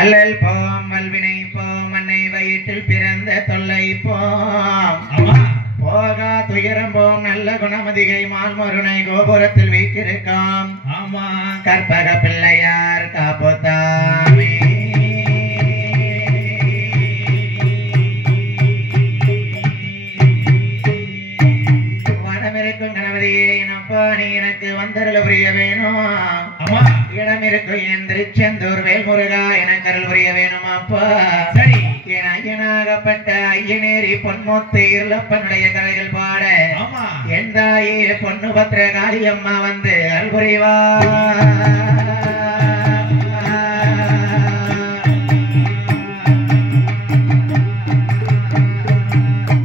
அல்லல் போம் வல்வினை போம் அன்னை வயிற்றில் பிறந்த தொல்லை போம் போகா துயரம் போம் நல்ல குணமதிகை மால்மருணை கோபுரத்தில் வீற்றிருக்காம் ஆமா கற்பக பிள்ளையார் காப்போத்தாமே வனமிருக்கும் கணபதியே எனப்பா நீ எனக்கு வந்தருள் புரிய வேணும் ஆமா இடம் இருக்கும் என் திருச்செந்தூர் வேல்முருகா எனக்கு அருள் புரிய வேணும் அப்பா சரி என் ஐயனாகப்பட்ட ஐயனேரி பொன்மொத்து இருளப்பனுடைய கதைகள் பாட ஆமா என் தாயே பொண்ணு பத்திர காளியம்மா வந்து அருள் புரிவா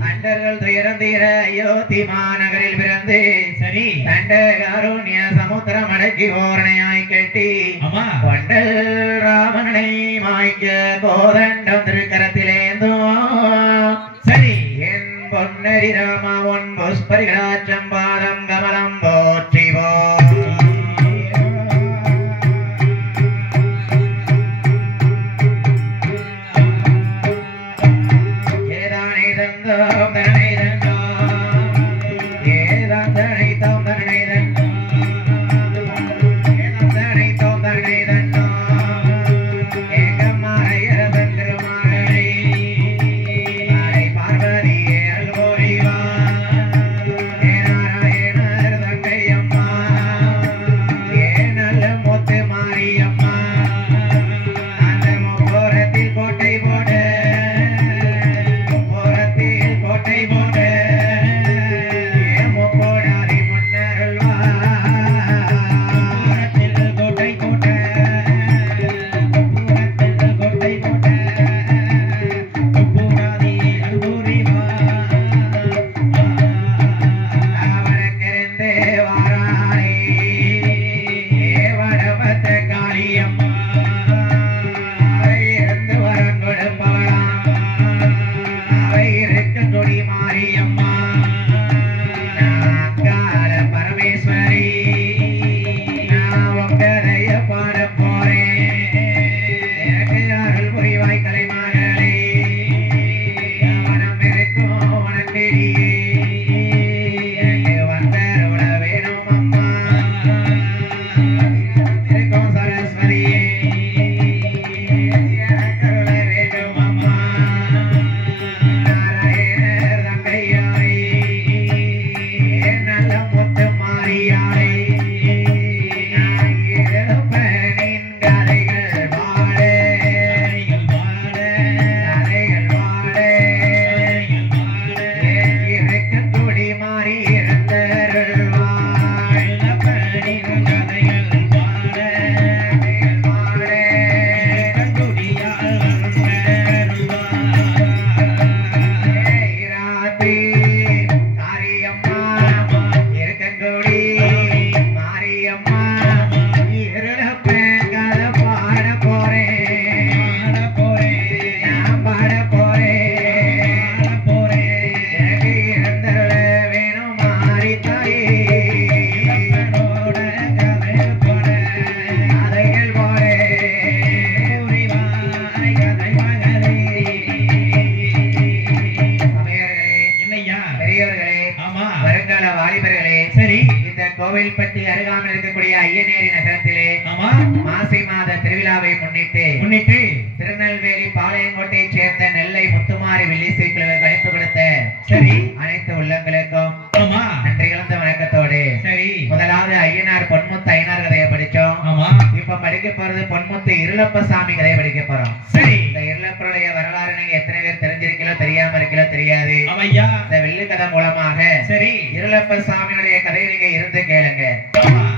அண்டர்கள் துயரம் தீர அயோத்தி மாநகரில் பிறந்து சரி தண்ட காருண்ய சமுத்திரம் அடக்கி ஓரணையாய் கட்டி கொண்டல் ராமனை மாய்க்க கோதண்டம் திருக்கரத்திலேந்தும் சரி என் பொன்னரி ராமா உன் புஷ்பரிகளாச்சம் பாதம் கமலம் போற்றிவோ ஏதானை தந்தோம் தரணை தந்தோம் ஏதான் தரணை தோம் தரணை தந்தோம் ஏதான் தரணை தோம் தரணை தந்தோம் ஏகமாய தந்திரமாய் மாலை பார்வதியே அல்போரிவா ஏ நாராயணர் தங்கையம்மா ஏ நல்ல முத்து மாரியம்மா அந்த முப்போரத்தில் கோட்டை போடு முப்போரத்தில் கோட்டை போடு ஏ முப்போடாரி முன்னருள்வா முப்போரத்தில் கோட்டை போடு முப்போரத்தில் கோட்டை போடு முப்போடாரி அல்போரிவா அவனுக்கிருந்தே வாரானே ஏ வடபத்த காளியம்மா அவை இருந்து வரம் கொடுப்பவளாம் அவை இருக்க கொடி மாரியம்மா கால பரமேஸ்வரி நான் உங்கதைய பாட போறேன் எனக்கு அருள் புரிவாய் கலைமகளே மனம் இருக்கும் உனக்கெடியே எனக்கு வந்தருள வேணும் அம்மா இருக்கும் சரஸ்வதியே எனக்கு அருள வேண்டும் அம்மா நாராயணர் தங்கையாய் நல்ல முத்து மாரியாய் நான் இருப்பேனின் கதைகள் வாழ கதைகள் வாழ என் இருக்க துடி மாறி இருந்தருள்வாய் இருப்பேனின் கதைகள் வாழ கதைகள் வாழ கண்டுடியால் ராத்தி காரியம்மா இருக்கங்கோடி மாரியம்மா இருளப்பேன் கதை பாட போறேன் நான் பாட போறேன் எனக்கு இருந்தருள வேணும் மாறி தாயே இளப்பனோட கதைகள் போட கதைகள் போட உரிவாய் கதை மகளே என்னையா பெரியவர்களே ஆமா வருங்கால வாலிபர்களே சரி இந்த கோவில்பட்டி அருகாமல் இருக்கக்கூடிய ஐயனேரி நகரத்திலே ஆமா மாசி மாத திருவிழாவை முன்னிட்டு திருநெல்வேலி பாளையங்கோட்டையைச் சேர்ந்த நெல்லை முத்துமாரி வில்லிசைக்குழுவுக்கு அழைப்பு கொடுத்த சரி அனைத்து உள்ளங்களுக்கும் ஆமா நன்றி கலந்த வணக்கத்தோடு சரி முதலாவது ஐயனார் பொன்முத்து ஐயனார் கதையை படிச்சோம் ஆமா இப்ப படிக்க போறது பொன்முத்து இருளப்ப சாமி கதையை படிக்க போறோம் சரி இந்த இருளப்பருடைய வரலாறு நீங்க எத்தனை பேர் தெரிஞ்சிருக்கீங்களோ தெரியாம இருக்கீங்களோ தெரியாது ஐயா இந்த வெள்ளி கதை மூலமாக சரி இருளப்ப சாமியுடைய கதையை நீங்க இருந்து கேளுங்க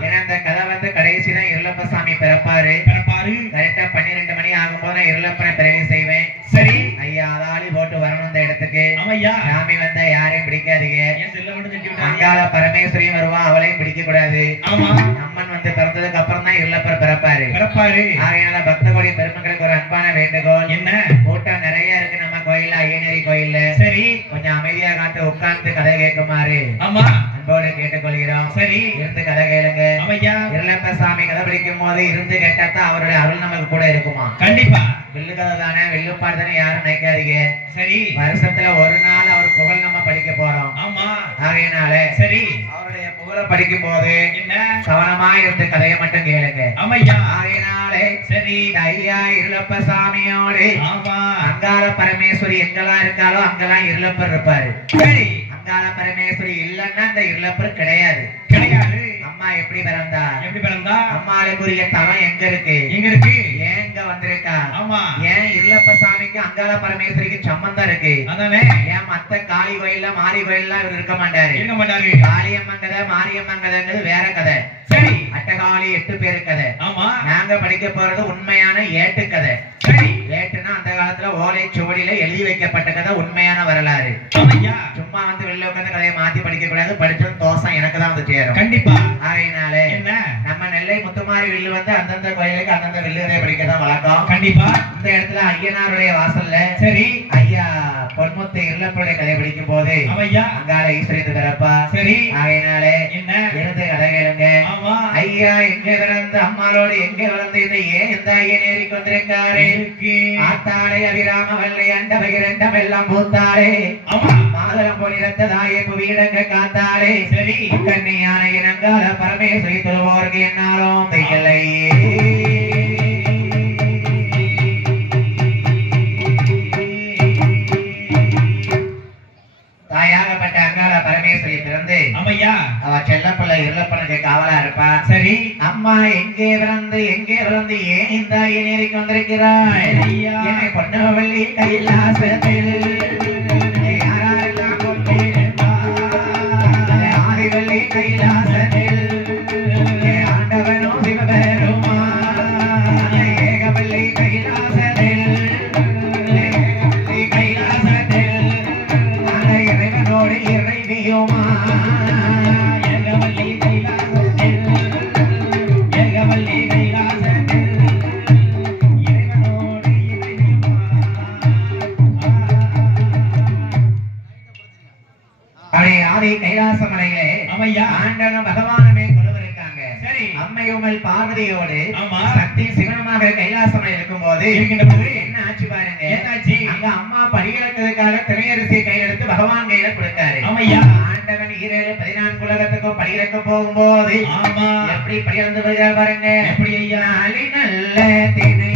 ஏன்னா அந்த கதை வந்து கடைசி தான் இருளப்ப சாமி பிறப்பாரு கரெக்டா 12 மணி ஆகும்போது இருளப்பனை பிறவி செய்வேன் சரி ஐயா அதாளி போட்டு வரணும் இந்த இடத்துக்கு சாமி வந்தா யாரையும் பிடிக்காதீங்க அங்கால பரமேஸ்வரியும் வருவா அவளையும் பிடிக்க கூடாது நம்ம வந்து பிறந்ததுக்கு அப்புறம் தான் இருளப்பர் பிறப்பாரு. ஆகையால பக்த கோடி பெருமக்களுக்கு ஒரு அன்பான வேண்டுகோள். என்ன கூட்டம் நிறைய இருக்கு நம்ம கோயில்ல, ஐயனேரி கோயில்ல. சரி, கொஞ்சம் அமைதியா காட்டு உட்கார்ந்து கதை கேட்குமாறு அன்போடு கேட்டுக்கொள்கிறோம். சரி, இருந்து கதை கேளுங்க. இருளப்ப சாமி கதை பிடிக்கும் போது இருந்து கேட்டாதான் அவருடைய அருள் நமக்கு கூட இருக்குமா? கண்டிப்பா. வில்லு கதை தானே, வில்லுப்பாடு தானே, யாரும் நினைக்காதீங்க. சரி, வருஷத்துல ஒரு நாள் அவர் புகழ் நம்ம படிக்க போறோம். ஆமா, ஆகையினால சரி, அவருடைய புகழை படிக்கும் போது என்ன கவனமா இருந்து கதையை மட்டும் கேளுங்க. ஆமையா, ஆகையினாலே சரி, ஐயா இருளப்ப சாமியோடு அங்காள பரமேஸ்வரி எங்கெல்லாம் இருக்காளோ அங்கெல்லாம் இருளப்பர் இருப்பாரு. சரி, அங்காள பரமேஸ்வரி இல்லன்னா அந்த இருளப்பர் கிடையாது. அம்மா எப்படி பிறந்தா? அம்மாளுக்குரிய தரம் எங்க இருக்கு? ஏங்க வந்திருக்கா? ஆமா, ஏன் இருளப்ப சாமிக்கு அங்காள பரமேஸ்வரிக்கு சம்பந்தம் இருக்கு. அதானே, ஏன் மத்த காளி கோயில்ல மாரி கோயில்ல இவர் இருக்க மாட்டாரு. காளியம்மன் கதை மாரியம்மன் கதைங்கிறது வேற கதை. சரி, அட்டகாளி 8 பேரு கதை. ஆமா, நாங்க படிக்க போறது உண்மையான ஏட்டு கதை. சரி, ஏட்டுனா அந்த காலத்துல ஓலை சுவடியில எழுதி வைக்கப்பட்ட கதை, உண்மையான வரலாறு. சும்மா வந்து வெளில உட்காந்து கதையை மாத்தி படிக்க கூடாது. படிச்சது தோசம் எனக்கு தான் வந்து சேரும். கண்டிப்பா. ஆகையினால என்ன நம்ம நெல்லை முத்துமாரி வில்லு வந்து அந்தந்த கோயிலுக்கு அந்தந்த வில்லு கதையை படிக்கதான் வழக்கம். கண்டிப்பா. இந்த இடத்துல ஐயனாருடைய வாசல்ல சரி ஐயா பொன்முத்து இருளப்பருடைய கதை படிக்கும் போது அங்காள ஈஸ்வரித்து பிறப்பா. சரி, ஆகையினால என்ன இருந்து கதை கேளுங்க. ஐயா எங்க பிறந்த அம்மாளோடு எங்க வளர்ந்து இந்த ஏன் இந்த ஐயனேரிக்கு வந்திருக்காரு? ஆத்தாளே அபிராம வல்லை அண்ட பகிரண்டம் எல்லாம் பூத்தாளே. மாதரம் பொலிரத்ததாயே புவியிடங்க காத்தாளே. சரி, கண்ணியான இனங்கால பரமேஸ்வரி திருவோருக்கு என்னாலும் தைக்கலையே. தாயாகப்பட்ட அங்காள பரமேஸ்வரி பிறந்து அவ செல்லப்பிள்ளை இருளப்பனுக்கு காவலா இருப்பா. சரி, அம்மா எங்கே பிறந்து ஏன் இந்த ஐயனேரிக்கு வந்திருக்கிறாய்? என்னை பொன்னவள்ளி கைலாசத்தில் யாரெல்லாம் ஆதிவள்ளி கைலாசத்தில் ஆண்டவனோ சிவபெருமா ஏகவள்ளி கைலாசத்தில் இறைவனோடு இறைவியுமா கைலாசமலையிலே ஆண்டவன் பகவானுமே கொலுவிருக்காங்க. சரி, அம்மையுமல் பார்வதியோடு சக்தி சிவனமாக கைலாசமலை இருக்கும் போது என்ன ஆச்சு பாருங்க. அங்க அம்மா படியிறக்கிறதுக்காக திரையரசி கையெடுத்து பகவான் கையில கொடுத்தாரு. ஆண்டவன் 14 உலகத்துக்கும் படியிறக்க போகும்போது எப்படி படியிறந்து வருகிறார் பாருங்க. எப்படி ஐயா நல்ல திணை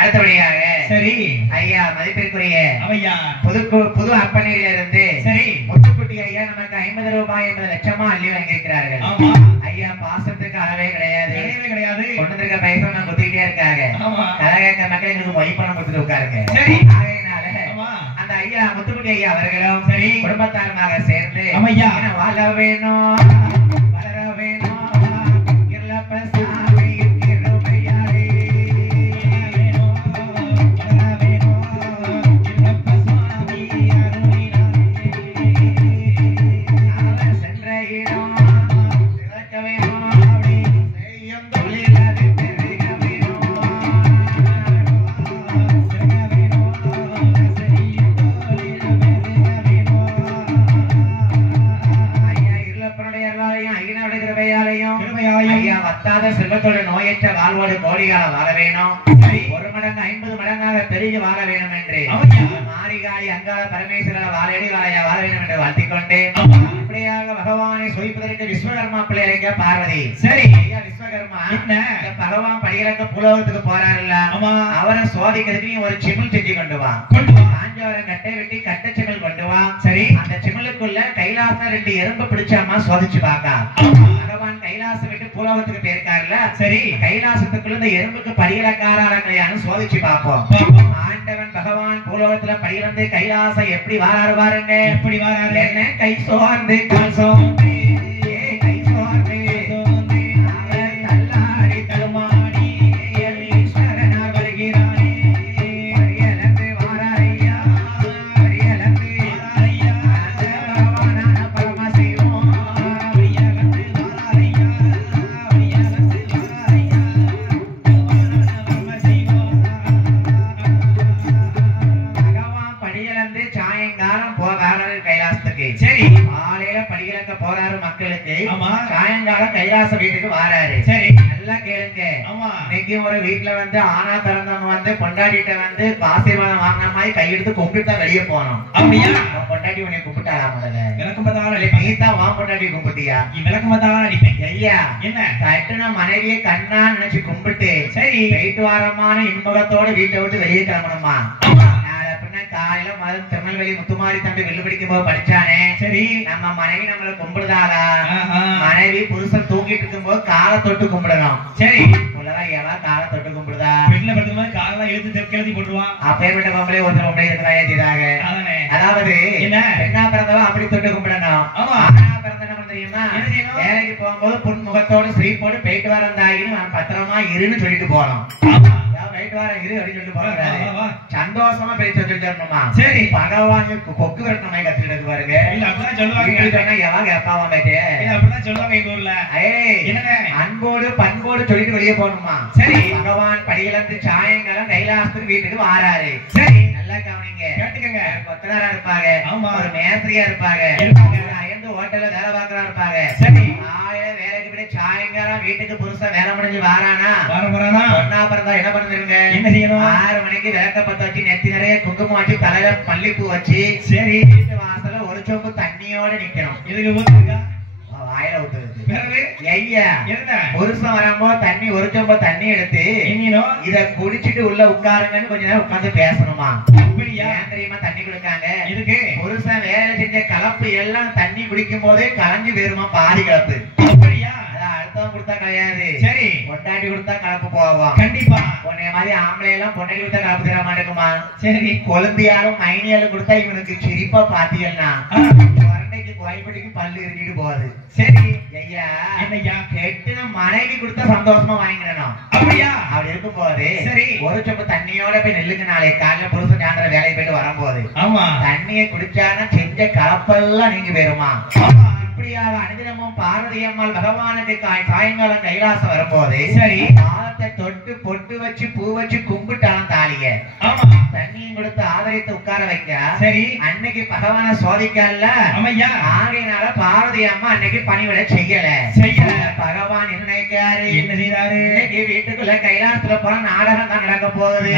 அடுத்தபடியாக சரி ஐயா மதிப்பிற்குரிய ஐயா புது அப்பனில இருந்து சரி முத்துக்குட்டி ஐயா நமக்கு 50 ரூபாய் 50 லட்சமா அள்ளி வாங்கியிருக்கிறார்கள். ஆமா ஐயா பாசத்துக்கு அளவே கிடையாது, கிடையாது. கொண்டு வந்திருக்க பைசா நான் குத்திக்கிட்டே இருக்காங்க. கலகேக்க மக்கள் எங்களுக்கு மொய் பணம் கொடுத்துட்டு உட்காருங்க. சரி ஆகையினால அந்த ஐயா முத்துக்குட்டி ஐயா அவர்களும் சரி குடும்பத்தாருமாக சேர்ந்து ஐயா வாழ வேணும் வளர வேணும் இருளப்ப சாமி செல்வத்தோட நோயற்ற வாழ்வோடு கோடிகால வாழ வேணும், ஒரு மடங்கு 50 மடங்காக பெருகி வாழ வேணும் என்று மாரிகாளி அங்காள பரமேஸ்வர வாழையடி வாழையா வாழ வேண்டும் என்று வாழ்த்திக் கொண்டு அப்படியாக பகவானை சோதிப்பதற்கு விஸ்வகர்மா பிள்ளை அழைக்க பார்வதி. சரி ஐயா விஸ்வகர்மா பகவான் படிகளுக்கு புலோகத்துக்கு போறாருல்ல, அவரை சோதிக்கிறதுக்கு நீ ஒரு சிமிழ் செஞ்சு கொண்டு வா, காஞ்சவரம் கட்டை வெட்டி கட்ட சிமிழ் கொண்டு வா. சரி அந்த சிமிழுக்குள்ள கைலாசம் 2 எறும்பு பிடிச்சாமா சோதிச்சு பாக்கா. பகவான் கைலாசம் விட்டு பூலோகத்துக்கு போயிருக்காருல்ல, சரி கைலாசத்துக்குள்ள இந்த எறும்புக்கு படிகளக்காரான்னு சோதிச்சு பார்ப்போம். ஆண்டவன் பகவான் பூலோகத்துல படியிலிருந்து கைலாசம் எப்படி வாராரு பாருங்க, எப்படி வாராரு என்ன கை சோர்ந்து கால் சோர்ந்து கை சோர்ந்து தள்ளாடி தருமாடி ஈஸ்வரனார் வருகிறானே பரியலந்து வாராரையா பரியலந்து வாராரையா பகவானான பரமசிவம் பரியலந்து வாராரையா பரியலந்து வாராரையா பகவானான பரமசிவம். பகவான் படியிலிருந்து சாயங்காலம் போகாரு கைலாசத்துக்கு. சரி காலையில படியிலக்க போறாரு மக்களுக்கு, சாயங்காலம் கைலாச வீட்டுக்கு வாராரு. சரி நல்லா கேளுங்க. இன்னைக்கு ஒரு வீட்டுல வந்து ஆனா பிறந்தவங்க வந்து பொண்டாட்டிட்ட வந்து ஆசீர்வாதம் வாங்கின மாதிரி கையெடுத்து கும்பிட்டு தான் வெளியே போனோம். அப்படியா பொண்டாட்டி உன்னை கும்பிட்டாரா? முதல்ல விளக்கமதான் நீ தான் வா பொண்டாட்டி கும்பிட்டியா? விளக்கமதான் அடிப்பேன் ஐயா. என்ன கட்டுன மனைவியை கண்ணா நினைச்சு கும்பிட்டு சரி போயிட்டு வாரமான இன்முகத்தோட வீட்டை விட்டு வெளியே கிளம்பணுமா? காலையில மதம் திருநெல்வேலி முத்துமாரி தம்பி வெள்ளு பிடிக்கும் போது படிச்சானே, சரி நம்ம மனைவி நம்மள கும்பிடுதாளா? மனைவி புருஷன் தூங்கிட்டு இருக்கும் போது காலை தொட்டு கும்பிடணும். சரி உள்ளதா ஏவா காலை தொட்டு கும்பிடுதா? வீட்டுல படுத்தும் போது காலெல்லாம் இழுத்து தெற்கெழுதி போட்டுருவான். அப்பேற்பட்ட பொம்பளை ஒருத்தர் பொம்பளை இருக்கிறாங்க. அதாவது என்ன பெண்ணா பிறந்தவா அப்படி தொட்டு கும்பிடணும். ஆனா பிறந்த என்ன தெரியுமா, வேலைக்கு போகும்போது புன்முகத்தோடு ஸ்ரீப்போடு போயிட்டு வர இருந்தாயின்னு பத்திரமா இருன்னு சொல்லிட்டு போனோம். சந்தோஷமா பேச்சு வச்சிருக்கணுமா? சரி பகவான் கொக்கு விரட்டணமாய் கத்துக்கிட்டு பாருங்க. அன்போடு பண்போடு சொல்லிட்டு வெளியே போகணுமா? சரி பகவான் படியிலிருந்து சாயங்காலம் கைலாசத்துக்கு வீட்டுக்கு வாராரு. சரி நல்லா கவனிங்க கேட்டுக்கங்க. கொத்தனாரா இருப்பாங்க, ஒரு மேஸ்திரியா இருப்பாங்க, அயர்ந்து ஹோட்டல்ல வேலை பார்க்கறா இருப்பாங்க. சரி காலையில வேலைக்கு போய் சாயங்காலம் வீட்டுக்கு புருஷன் வேலை முடிஞ்சு வாரானா ஒன்னா பிறந்தா என்ன பண்ணுங்க? என்ன செய்யணும்? 6 மணிக்கு விளக்க பத்த வச்சு நெத்தி நிறைய குங்குமம் வச்சு தலையில மல்லிப்பூ வச்சு சரி வீட்டு வாசல்ல ஒரு சொம்பு தண்ணியோட நிக்கணும். இதுக்கு ஊத்துருக்கா? வாயில ஊத்துறது ஐயா. புருஷன் வரும்போது தண்ணி ஒரு சொம்பு தண்ணி எடுத்து இத குடிச்சிட்டு உள்ள உட்காருங்கன்னு கொஞ்ச நேரம் உட்கார்ந்து பேசணுமா? ஏன் தெரியுமா தண்ணி குடிக்காங்க? இதுக்கு புருஷன் வேலை செஞ்ச கலப்பு எல்லாம் தண்ணி குடிக்கும் போதே கலஞ்சு போயிருமா பாதி கலப்பு. அப்படியா? அடுத்தவன் கொடுத்தா கிடையாது. சரி பொண்டாட்டி கொடுத்தா கலப்பு போவோம் கண்டிப்பா. உன்னைய மாதிரி ஆம்பளை எல்லாம் பொண்டாட்டி கொடுத்தா கலப்பு தர மாட்டேங்குமா? சரி கொழும்பியாலும் மைனியாலும் கொடுத்தா இவனுக்கு சிரிப்பா பாத்தீங்கன்னா குரண்டைக்கு கோயப்பட்டிக்கு பல்லு எரிஞ்சிட்டு போகுது. சரி ஐயா என்னையா கெட்டுன மனைவி கொடுத்தா சந்தோஷமா வாங்கிடணும். அப்படியா? அப்படி இருக்கும் போது சரி ஒரு சொப்பு தண்ணியோட போய் நெல்லுக்கு நாளை காலையில புருஷன் சாயந்தரம் வேலைக்கு போயிட்டு வரும்போது ஆமா தண்ணியை குடிச்சானா செஞ்ச கலப்பெல்லாம் நீங்க போயிருமா? இப்படியாக அனுதினமும் பார்வதி அம்மாள் பகவானுக்கு சாயங்காலம் கைலாசம் வரும்போது சரி பாதத்தை தொட்டு பொட்டு வச்சு பூ வச்சு கும்பிட்டாலும் தாலிய தண்ணியும் கொடுத்து ஆதரித்து உட்கார வைக்க சரி அன்னைக்கு பகவான சோதிக்கல ஆகையினால பார்வதி அம்மா அன்னைக்கு பணிவிட செய்யல. பகவான் என்ன நினைக்காரு? என்ன செய்யறாரு? இன்னைக்கு வீட்டுக்குள்ள கைலாசத்துல போன நாடகம் தான் நடக்க போகுது.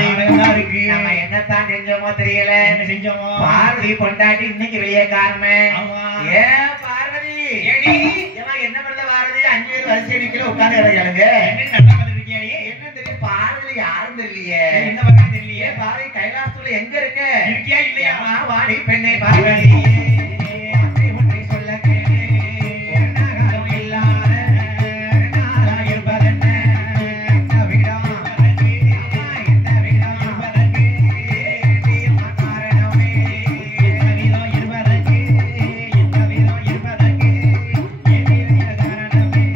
நம்ம என்னத்தான் செஞ்சோமோ தெரியல. என்ன செஞ்சோமோ? பார்வதி பொண்டாட்டி இன்னைக்கு வெளியே காரணமே ஏ பார்வதி என்ன பண்ற? பாரதி 5 பேர் வரிசை நிக்கல உட்கார்ந்து கிடக்காளுங்க. என்ன தெரியும்? பார்வதி யாரும் தெரியலையே. என்ன பக்கம் தெரியலையே. பாரு கைலாசத்துல எங்க இருக்க? இருக்கியா இல்லையா? வாடி பெண்ணை பார்வதியே ஒன்றை சொல்ல கேளு. ஒரு நாகம் இல்லாத நாளா இருப்பதென்ன? இந்த விடம் இந்த விடம் இருப்பதற்கு தீர்மா காரணமே. இந்த விதம் இருப்பதற்கு இந்த விதம் இருப்பதற்கு எதிரிய காரணமே.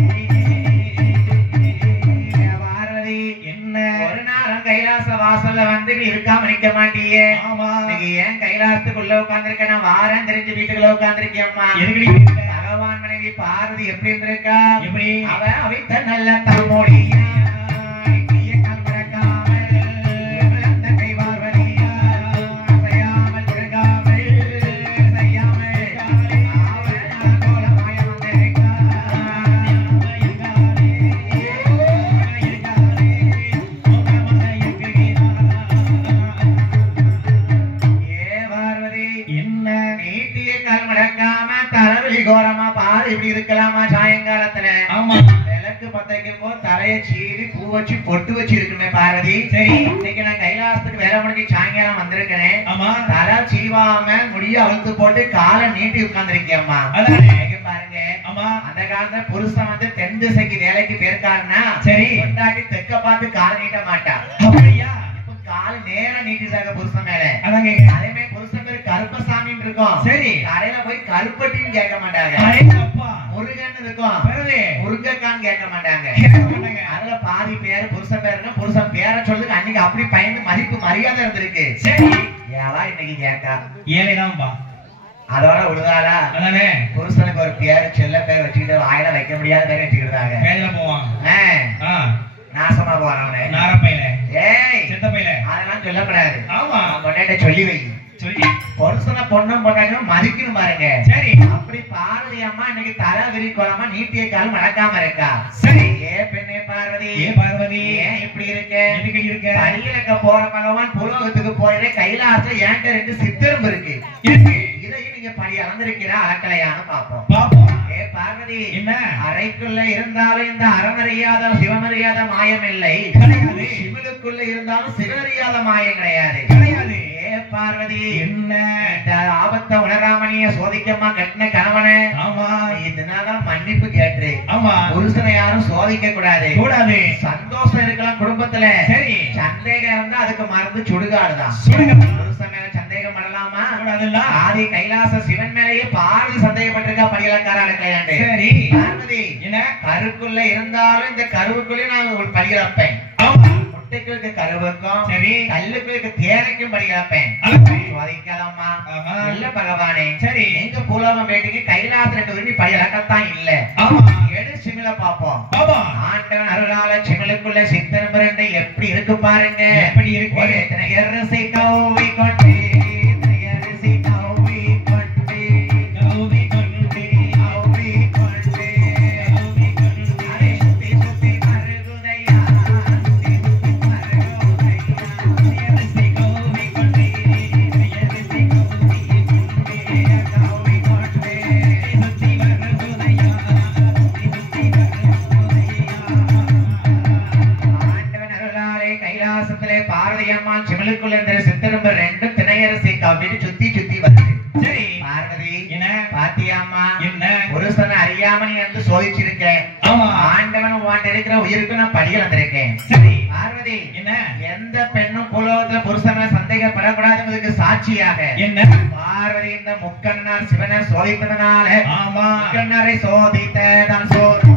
பார்வதி என்ன ஒரு நேரம் கைலாச வாசல்ல வந்து நீ இருக்காம நிக்க மாட்டியே. ஆமா. நீ ஏன் கைலாசத்துக்குள்ள உட்கார்ந்திருக்க? நான் வாரம் தெரிஞ்சு வீட்டுக்குள்ள உட்கார்ந்திருக்கியம்மா. பகவான் மனைவி பார்வதி எப்படி இருந்திருக்கா? எப்படி? அவ அவைத்த நல்ல தன்மொழியா அந்த கை பார்வதியா செய்யாமல் திருகாமல் செய்யாமல் அவன் கோலமாய வந்திருக்கா. கோரமா பாரு இப்படி இருக்கலாமா? சாயங்காலத்துல விளக்கு பத்தைக்கும் போது தலையை சீவி பூ வச்சு பொட்டு வச்சு இருக்குமே பார்வதி. சரி, இன்னைக்கு நான் கைலாசத்துக்கு வேலை முடிஞ்சு சாயங்காலம் வந்திருக்கிறேன். ஆமா, தலை சீவாம முடிய அழுத்து போட்டு காலை நீட்டி உட்கார்ந்துருக்கேம்மா. பாருங்க. ஆமா, அந்த காலத்துல புருஷன் வந்து தென் திசைக்கு வேலைக்கு போயிருக்காருன்னா சரி கொண்டாடி தெற்க பார்த்து காலை நீட்ட மாட்டான். அப்படியா? கால் நேரம் நீட்டிட்டாங்க புருஷன் மேல. அதே மாதிரி புருஷன் பேரு கருப்பசாமின்னு இருக்கும். சரி, கரையில போய் கருப்பட்டின்னு கேட்க மாட்டாங்க. முருகன் இருக்கும், முருங்கக்கான்னு கேட்க மாட்டாங்க. அதுல பாதி பேரு புருஷன் பேருன்னா புருஷன் பேரை சொல்றதுக்கு அன்னைக்கு அப்படி பயந்து மதிப்பு மரியாதை இருந்திருக்கு. சரி, ஏவா இன்னைக்கு கேட்டா ஏழைதான்பா. அதோட விழுதாரா? அதானே புருஷனுக்கு ஒரு பேரு செல்ல பேர் வச்சுக்கிட்டு வாயில வைக்க முடியாத பேர் வச்சுக்கிட்டாங்க. பேர்ல போவான் நாசமா போறவனே நாரப்பையில ஏய் செத்த பையில அதெல்லாம் சொல்லக்கூடாது. ஆமா, பொண்ணாட்ட சொல்லி வை. சொல்லி புருஷனை பொண்ணும் பொண்ணாங்க மதிக்கணும் பாருங்க. சரி, அப்படி பார்வதி அம்மா இன்னைக்கு தலை விரி கோலமா நீட்டிய கால் மடக்காம இருக்கா. சரி, ஏ பெண்ணே பார்வதி, ஏ பார்வதி ஏன் இப்படி இருக்க? எதுக்கு இருக்க? பரியிலக்க போற பகவான் புலோகத்துக்கு போயிட்டு கைலாசத்துல ஏன்ட்ட 2 சித்தரும் இருக்கு. இதையும் நீங்க படி அளந்திருக்கிறா அளக்கலையான்னு பாப்போம். பாப்போம். ஏ பார்வதி என்ன அறைக்குள்ள இருந்தாலும் இந்த அறமறியாத சிவமறியாத மாயம் இல்லை. கிடையாது. சிவனுக்குள்ள இருந்தாலும் சிவனறியாத மாயம் கிடையாது. கிடையாது. ஏ பார்வதி என்ன இந்த ஆபத்தை உணராமணிய சோதிக்கமா கட்டின கணவனே. ஆமா, இதனால மன்னிப்பு கேட்டு. ஆமா, புருஷனை யாரும் சோதிக்க கூடாது. கூடாது. சந்தோஷம் இருக்கலாம் குடும்பத்துல. சரி, சந்தேகம் இருந்தா அதுக்கு மருந்து சுடுகாடுதான். புருஷன் மேல சந்தேகம் பண்ணலாமா? கூடாதுல்ல. ஆதி கைலாச சிவன் மேலேயே பார்வதி சந்தேகப்பட்டிருக்கா படியலக்காரா இருக்கையாண்டு. சரி பார்வதி என்ன கருக்குள்ள இருந்தாலும் இந்த கருவுக்குள்ளே நான் ஒரு படியலப்பேன். முட்டைக்கு கருவுக்கும் சரி கல்லுக்கு தேரைக்கும் படியலப்பேன். சோதிக்காதம்மா இல்ல பகவானே. சரி, எங்க பூலோகம் வேட்டிக்கு கைலாச 2 உரிமை படியலக்கத்தான் இல்ல. எடு சிமில பாப்போம். ஆண்டவன் அருளால சிமிலுக்குள்ள சித்தன் பிரண்டை எப்படி இருக்கு பாருங்க. எப்படி இருக்கு? எத்தனை எரசை கௌவி கொண்டு சிமிலுக்குள்ள இருந்த சித்தரும்ப 2 திணையரசி அப்படின்னு சுத்தி சுத்தி வருது. சரி பார்வதி என்ன பாத்தியாமா? என்ன புருஷனை அறியாம நீ வந்து சோதிச்சிருக்கேன். ஆமா, ஆண்டவன் உன்கிட்ட இருக்கிற உயிருக்கு நான் படியில் வந்திருக்கேன். சரி பார்வதி என்ன எந்த பெண்ணும் புலோகத்துல புருஷனை சந்தேகப்படக்கூடாதுங்கிறதுக்கு சாட்சியாக என்ன பார்வதி இந்த முக்கண்ணார் சிவனை சோதித்ததுனால. ஆமா, முக்கண்ணாரை சோதித்தான் சோறு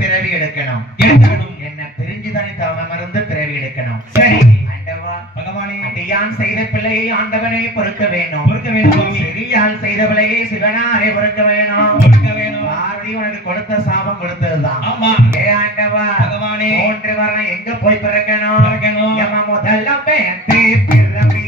பிறவி எடுக்கணும். என்ன பிரிஞ்சுதானே தவமருந்து பிறவி எடுக்கணும். சரி ஆண்டவா பகவானே, அடியான் செய்த பிள்ளையை ஆண்டவனை பொறுக்க வேணும். பொறுக்க வேணும். சிறியான் செய்த பிள்ளையை சிவனாரே பொறுக்க வேணும். பொறுக்க வேணும். பார்வதி உனக்கு கொடுத்த சாபம் கொடுத்ததுதான். ஆமா, ஏ ஆண்டவா பகவானே, 3 வாரம் எங்க போய் பிறக்கணும்? பிறக்கணும். முதல்ல பிறவி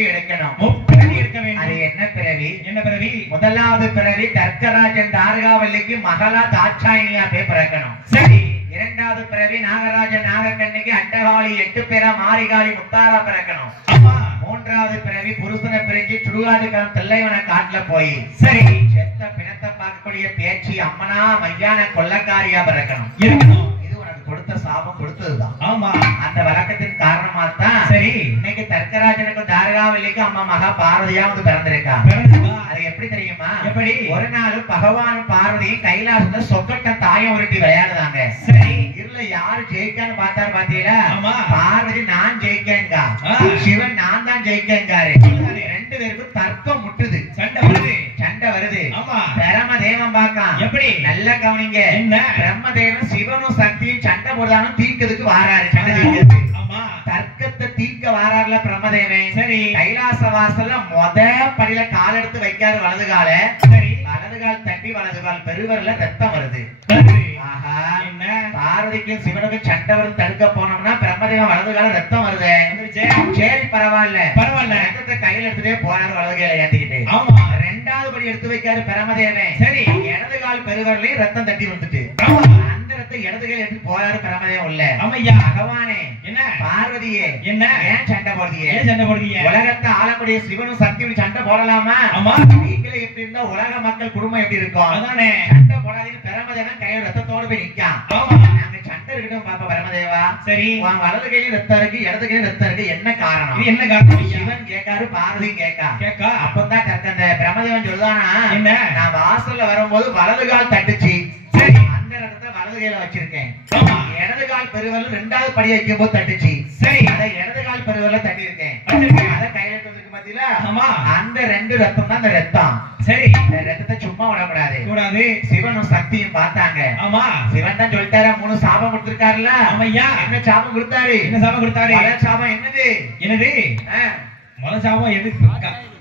பிறவி எடுக்கணும். முப்பிறவி எடுக்க வேண்டும். அது என்ன பிறவி? என்ன பிறவி? முதலாவது பிறவி தர்க்கராஜன் தாரகாவல்லிக்கு மகளா தாட்சாயினியா போய் பிறக்கணும். சரி. இரண்டாவது பிறவி நாகராஜன் நாகக்கண்ணிக்கு அட்டகாளி 8 பேரா மாரிகாளி முத்தாரா பிறக்கணும். ஆமா. மூன்றாவது பிறவி புருஷனை பிரிஞ்சு சுடுகாட்டுக்கான தெல்லைவன காட்டுல போய் சரி செத்த பிணத்தை பார்க்கக்கூடிய பேச்சு அம்மனா மையான கொள்ளக்காரியா பிறக்கணும். இருக்கணும். இது உனக்கு கொடுத்த சாபம் கொடுத்ததுதான். ஆமா. அந்த வழக்கத்தின் காரணமா தான் சரி இன்னைக்கு தர்க்கராஜனுக்கும் தாரகாவல்லிக்கும் அம்மா மகா பார்வதியா வந்து பிறந்திருக்கா. அது எப்படி தெரியுமா? எப்படி? ஒரு நாள் பகவானும் பார்வதியும் கைலாசத்துல சொக்கட்ட தாயம் உருட்டி விளையாடுதாங்க. சரி. இதுல யாரு ஜெயிக்கான்னு பார்த்தாரு பாத்தீங்களா? ஆமா. பார்வதி நான் ஜெயிக்கேங்கா, சிவன் நான் தான் ஜெயிக்கேங்காரு. ரெண்டு பேருக்கும் தர்க்கம் முட்டுது, சண்டை வருது. ஆமா. பிரம்மதேவன் பாக்கான். எப்படி? நல்ல கவனிங்க. என்ன? பிரம்மதேவன் சிவனும் சக்தியும் சண்டை போடுறான்னு தீர்க்கிறதுக்கு வாராரு. சண்டை தீர்க்கிறது. ஆமா. தர்க்கத்தை தீர்க்க வாராருல பிரம்மதேவன். சரி. கைலாச வாசல்ல முத படியில கால் எடுத்து வைக்காரு வலது கால. சரி. வலது கால் தட்டி வலது கால் பெருவரல ரத்தம் வருது. ஆஹா, என்ன? பார்வதிக்கும் சிவனுக்கும் சண்டை வருது தடுக்க போனோம்னா பிரம்மதேவன் வலது கால ரத்தம் வருது. சரி பரவாயில்ல ரத்தத்தை கையில எடுத்துட்டே போனாரு வலது கையில ஏத்திக்கிட்டு. ஆமா. ரெண்டாவது படி எடுத்து வைக்காரு பிரம்மதேவன். சரி. இடது கால் பெருவரலையும் ரத்தம் தட்டி வந்துட்டு அந்த ரத்தம் இடது கையில எடுத்து போறாரு பிரம்மதேவன் உள்ள. ஆமையா. பகவானே என்ன? பார்வதியே என்ன? ஏன் சண்டை போடுறீங்க? ஏன் சண்டை போடுறீங்க? உலகத்தை ஆளக்கூடிய சிவனும் சக்தியும் சண்டை போடலாமா? ஆமா. நீங்களே எப்படி இருந்தா உலக மக்கள் குடும்பம் எப்படி இருக்கும்? அதானே. சண்டை போடாதீங்க. பிரம்மதேவன் கையில ரத்தத்தோட போய் நிக்கான். ஆமா. நாங்க சண்டை இருக்கட்டும் பாப்பா பிரம்மதேவா. சரி. உன் வலது கையில ரத்தம் இருக்கு, இடது கையில ரத்தம் இருக்கு, என்ன காரணம்? இது என்ன காரணம்? சிவன் கேட்காரு, பார்வதி கேட்கா. அப்பதான் அந்த பிரம்மதேவன் சொல்லுதானா, என்ன? நான் வாசல்ல வரும்போது வலது கால் தட்டுச்சு. சரி. அந்த ரத்தத்தை வலது கையில வச்சிருக்கேன். ஆமா. இடது கால் பெருவரல் ரெண்டாவது படி வைக்கும் போது தட்டுச்சு. சரி. அத இடது கால் பெருவரல தட்டி இருக்கேன். அத கையில எடுத்துருக்கு பாத்தீங்களா? ஆமா. அந்த ரெண்டு ரத்தம் தான் அந்த ரத்தம். சரி. இந்த ரத்தத்தை சும்மா விடக்கூடாது. சிவனும் சக்தியும் பார்த்தாங்க. ஆமா. சிவன் தான் சொல்லிட்டாரு 3 சாபம் கொடுத்திருக்காருல்ல. ஆமையா. என்ன சாபம் கொடுத்தாரு? என்ன சாபம் கொடுத்தாரு? முதல் சாபம் என்னது? முதல் சாபம் எது?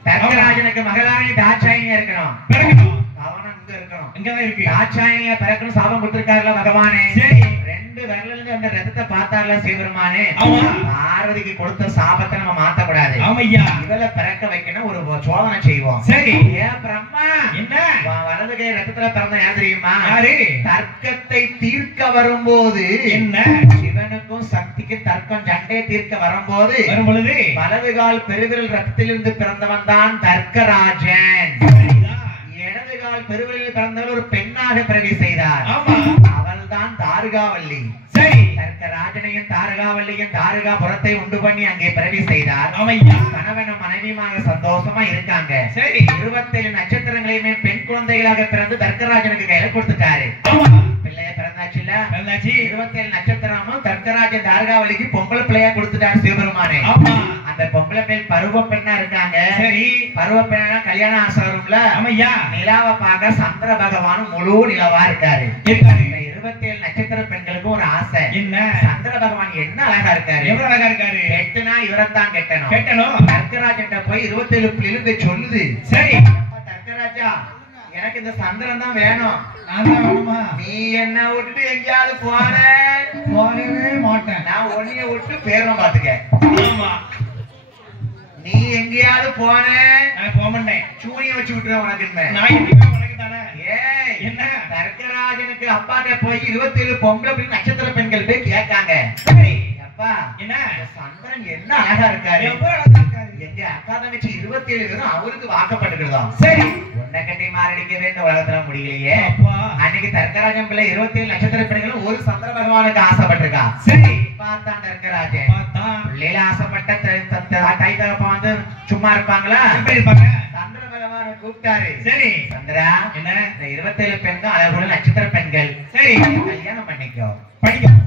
தர்க்கராஜனுக்கு மகளாரணி தாட்சாயினியா இருக்கணும். பிறக்கணும். அவனும் இங்க இருக்கணும். இங்கதான் இருக்கு. தாட்சாயினியா பிறக்கணும் சாபம் கொடுத்திருக்காருல பகவானே. சரி. ரெண்டு விரல்ல இருந்து அந்த ரத்தத்தை பார்த்தார்ல சிவபெருமானே. ஆமா. பார்வதிக்கு கொடுத்த சாபத்தை நம்ம மாத்த கூடாது. ஆமையா. இவளை பிறக்க வைக்கணும், ஒரு சோதனை செய்வோம். சரி. ஏன் பிரம்மா? என்ன? வலது கை ரத்தத்துல பிறந்த யார் தெரியுமா? யாரு? தர்க்கத்தை தீர்க்க வரும்போது என்ன? சிவனுக்கும் சக்திக்கும் தர்க்கம் சண்டை தீர்க்க வரும்போது வரும்பொழுது வலது கால் பெருவிரல் ரத்தத்திலிருந்து பிறந்தவன் தான் தர்க்கராஜன். இடது கால் பெருவிரலில் பிறந்தவர் ஒரு பெண்ணாக பிறவி செய்தார். ஆமா. அவள் தான் தாரகாவல்லி. சரி. தர்க்கராஜனையும் தாரகாவல்லியும் தாரகாபுரத்தை உண்டு பண்ணி அங்கே பிறவி செய்தார். ஆமையா. கணவனும் மனைவியுமாக சந்தோஷமா இருக்காங்க. சரி. 27 நட்சத்திரங்களையுமே பெண் குழந்தைகளாக பிறந்து தர்க்கராஜனுக்கு கையில கொடுத்துட்டாரு. பிள்ளைய பிறந்தாச்சுல்ல? 27 நட்சத்திரமும் தர்க்கராஜன் தாரகாவல்லிக்கு பொம்பளை பிள்ளையா கொடுத்துட்டாரு சிவபெருமானே. அந்த பொம்பளை மேல் பருவ பெண்ணா இருக்காங்க. சரி. பருவ பெண்ணா கல்யாணம் ஆசை வரும்ல. ஆமையா. நிலாவை பார்க்க சந்திர பகவானும் முழு நிலவா இருக்காரு. 27 நட்சத்திர பெண்களுக்கும் ஒரு ஆசை. என்ன? சந்திர பகவான் என்ன அழகா இருக்காரு. எவ்வளவு அழகா இருக்காரு. கெட்டுனா இவரைத்தான் கெட்டணும். தர்க்கராஜன் போய் 27 பிள்ளைகளுக்கு சொல்லுது. சரி தர்க்கராஜா, எனக்கு இந்த சந்திரன் தான் வேணும். நான் தான் வேணுமா? நீ என்ன விட்டுட்டு எங்கேயாவது போனவே மாட்டேன். நான் உன்னைய விட்டு பேரும் பாத்துக்க. நீ எங்கேயாவது போன சூனிய வச்சு விட்டுற உனக்கு. என்ன? தர்க்கராஜனுக்கு அப்பாட்ட போய் 27 பொம்பளை பெண் நட்சத்திர பெண்கள் போய் கேட்காங்க. அப்பா என்ன சந்திரன் என்ன அழகா இருக்காரு. எங்க அக்கா தங்கச்சி 27 பேரும் அவருக்கு வாக்கப்பட்டுக்கிறதா. சரி. உன்னை கட்டி மாரடிக்கவே இந்த உலகத்துல முடியலையே. அன்னைக்கு தர்க்கராஜன் பிள்ளை 27 நட்சத்திர பெண்களும் ஒரு சந்திர பகவானுக்கு ஆசைப்பட்டிருக்கா. சரி. பார்த்தான் தர்க்கராஜன். பிள்ளையில ஆசைப்பட்ட தாய் தகப்பன் வந்து சும்மா இருப்பாங்களா? சந்திர பகவானை கூப்பிட்டாரு. சரி சந்திரா, என்ன இந்த 27 பெண்கள் அழகுள்ள நட்சத்திர பெண்கள். சரி கல்யாணம் பண்ணிக்கோ.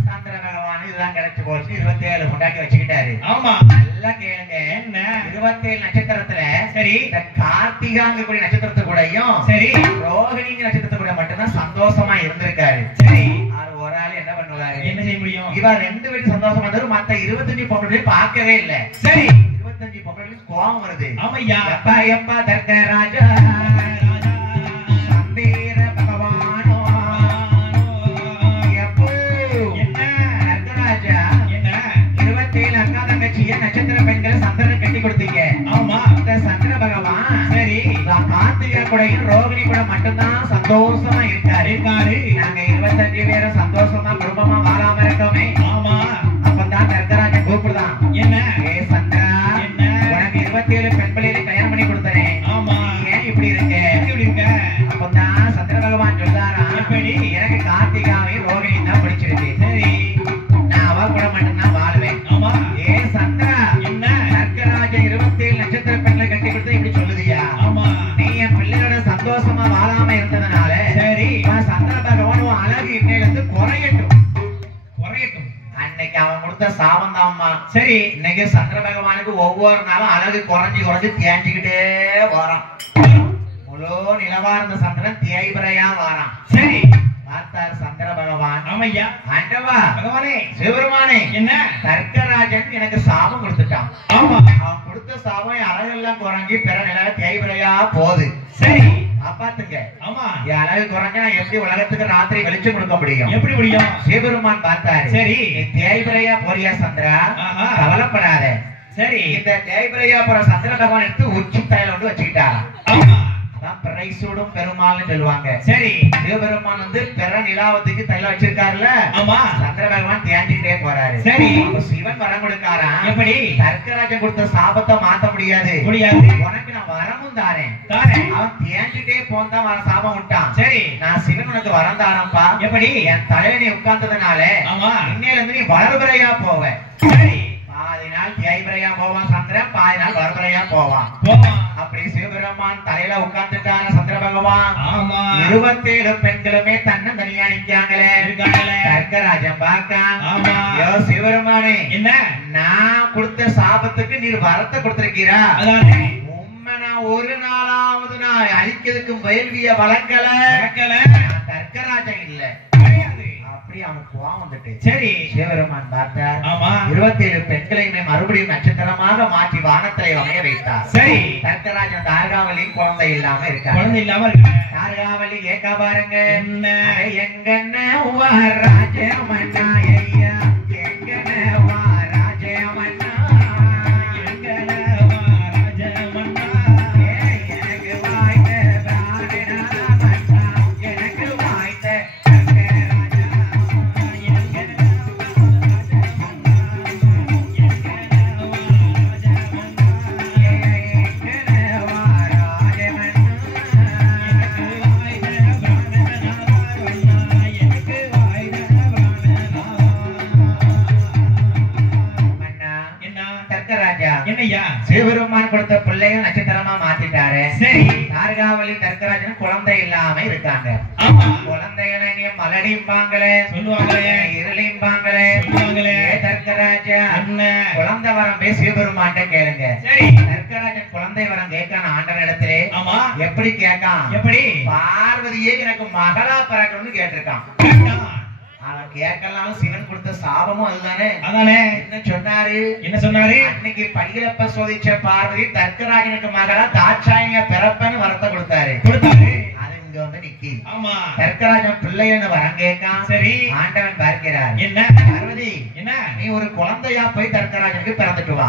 சந்திர பகவான் இதுதான் கிடைச்சு போச்சு. 27 கொண்டாக்கி வச்சுக்கிட்டாரு. ஆமா. நல்லா கேளுங்க. என்ன? 27 நட்சத்திரத்துல சரி இந்த கார்த்திகாங்க கூடிய நட்சத்திரத்து கூடயும் சரி ரோகிணிங்க நட்சத்திரத்து கூட மட்டும்தான் சந்தோஷமா இருந்திருக்காரு. சரி. ஒரு ஆள் என்ன பண்ணுவாரு? என்ன செய்ய முடியும்? இவர் 2 பேரும் சந்தோஷமா இருந்தாரு. மத்த 25 பொண்ணுடைய பார்க்கவே இல்லை. சரி. 25 பொண்ணுடைய கோபம் வருது. ஆமையா. எப்பா எப்பா தர்க்கராஜா சந்தேர பகவானோ எப்போ என்ன தர்க்கராஜா என்ன 27 அக்கா தங்கச்சிய நட்சத்திர பெண்கள் சந்திரன் கட்டி கொடுத்தீங்க. ஆமா. கூடயும் ரோகிணி கூட மட்டும்தான் சந்தோஷமா இருக்காரு. நாங்க 25 பேரும் சந்தோஷமா குடும்பமா வாழாம இருக்கோமே. ஆமா. அப்பதான் தர்க்கராஜன் கூப்பிடுதான். என்ன? ஏ சந்திரா, என்ன? உனக்கு 27 பெண் பிள்ளைகளை கல்யாணம் பண்ணி கொடுத்தனே. ஆமா. ஏன் இப்படி இருக்க? எப்படி இருக்க? அப்பதான் சந்திர பகவான் சொல்றாரா, எப்படி? எனக்கு கார்த்திகாவையும் ரோகிணியும் தான் பிடிச்சிருக்கு. சரி, நான் அவ கூட மட்டும்தான் வாழ்வேன். ஆமா. ஏ சந்திரா, என்ன? தர்க்கராஜன் 27 நட்சத்திர பெண்களை கட்டி கொடுத்து இப்படி சொல்லுதியா? ஆமா. நீ என் பிள்ளையோட சந்தோஷமா வாழாம இருந்ததுனால சரி, சந்திர பகவான் உன் அழகு இன்னையில இருந்து குறையட்டும். அன்னைக்கு அவன் கொடுத்த சாபம் தான்மா. சரி, இன்னைக்கு சந்திர பகவானுக்கு ஒவ்வொரு நாளும் அழகு குறைஞ்சு தேஞ்சுக்கிட்டே வரான். முழு நிலவா இருந்த சந்திரன் தேய்பிரையா வாரான். சரி, பார்த்தார் சந்திர பகவான். ஆமையா. ஆண்டவா பகவானே, சிவபெருமானே, என்ன? தர்க்கராஜன் எனக்கு சாபம் கொடுத்துட்டான். ஆமா. அவன் கொடுத்த சாபம் என் அழகெல்லாம் குறைஞ்சி பிற நில தேய்பிரையா போகுது. சரி, காப்பாத்துங்க. ஆமா. என் அழகு குறைஞ்சா எப்படி உலகத்துக்கு ராத்திரி வெளிச்சம் கொடுக்க முடியும்? எப்படி முடியும்? சிவபெருமான் பார்த்தாரு. சரி, நீ தேய்பிரையா போறியா சந்திரா? ஆஹா. கவலைப்படாத. சரி, இந்த தேய்பிரையா போற சந்திர பகவான் எடுத்து உச்சி தலையில வந்து வச்சுக்கிட்டாராம். ஆமா. பிறைசூடும் பெருமாள்னு சொல்லுவாங்க. சரி, சிவபெருமான் வந்து பிற நிலாவத்துக்கு தைல வச்சிருக்காருல்ல. ஆமா. சந்திர பகவான் தேஞ்சிக்கிட்டே போறாரு. சரி, அப்ப சிவன் வரம் கொடுக்காராம். எப்படி? தர்க்கராஜன் கொடுத்த சாபத்தை மாத்த முடியாது. உனக்கு நான் வரமும் தாரேன். அவன் தேஞ்சிட்டே போந்தான் வர சாபம் விட்டான். சரி, நான் சிவன் உனக்கு வரம் தாரேன்பா. எப்படி? என் தலையில நீ உட்கார்ந்ததுனால ஆமா, இன்னையில இருந்து நீ வளர்பிறையா போவ. சரி, பாதி நாள் தேய்பிரையா போவான் சந்திரன், பாதி நாள் வளர்பிறையா போவான். அப்படி சிவபெருமான் தலையில உட்கார்ந்துட்டான சந்திர பகவான். ஆமா. 27 பெண்களுமே தன்ன தனியா நிக்காங்களே. தர்க்கராஜன் பார்க்கான். ஆமா. யோ சிவபெருமானே, என்ன? நான் கொடுத்த சாபத்துக்கு நீர் வரத்தை கொடுத்திருக்கீரா? அதானே. உண்மை நான் ஒரு நாளாவது நான் அழிக்கிறதுக்கு வேள்விய வளர்க்கல. நான் தர்க்கராஜன் இல்ல. அப்படி அவன் கோவம் வந்துட்டு. சரி, சிவபெருமான் பார்த்தார். ஆமா. 27 பெண்களையுமே மறுபடியும் நட்சத்திரமாக மாற்றி வானத்திலே அமைய வைத்தார். சரி, தர்க்கராஜன் தார்காவலி குழந்தை இல்லாம இருக்கார். குழந்தை இல்லாம இருக்க. தார்காவலி கேட்க பாருங்க. என்ன? எங்கன்னு ராஜமன்னா ஐயா, எங்கன்னு ராஜமன்னா, எங்கன ராஜமன்னா, எனக்கு வாய்த்த பிராணனா மன்னா, எனக்கு வாய்த்த சிவபெருமான் கொடுத்த பிள்ளைய நட்சத்திரமா மாத்திட்டாரு. சரி, தார்காவலி தர்க்கராஜன் குழந்தை இல்லாம இருக்காங்க. குழந்தைகளை நீ மலடிம்பாங்களே, சொல்லுவாங்களே, இருளிம்பாங்களே, சொல்லுவாங்களே. தர்க்கராஜா என்ன? குழந்தை வரம் போய் சிவபெருமான்ட்ட கேளுங்க. சரி, தர்க்கராஜன் குழந்தை வரம் கேட்கான ஆண்டவன் இடத்திலே. ஆமா. எப்படி கேட்கான்? எப்படி? பார்வதியே எனக்கு மகளா பிறக்கணும்னு கேட்டிருக்கான். அவன் கேட்கலாம். சிவன் கொடுத்த சாபமும் அதுதானே. அதானே. என்ன சொன்னாரு? என்ன சொன்னாரு? அன்னைக்கு படியிலப்ப சோதிச்ச பார்வதி தர்க்கராஜனுக்கு மகளா தாட்சாயினிய பிறப்பன்னு வரத்தை கொடுத்தாரு. அது இங்க வந்து நிக்கி. ஆமா. தர்க்கராஜன் பிள்ளைன்னு வரம் கேட்கான். சரி, ஆண்டவன் பார்க்கிறார். என்ன? பார்வதி, என்ன? நீ ஒரு குழந்தையா போய் தர்க்கராஜனுக்கு பிறந்துட்டு வா.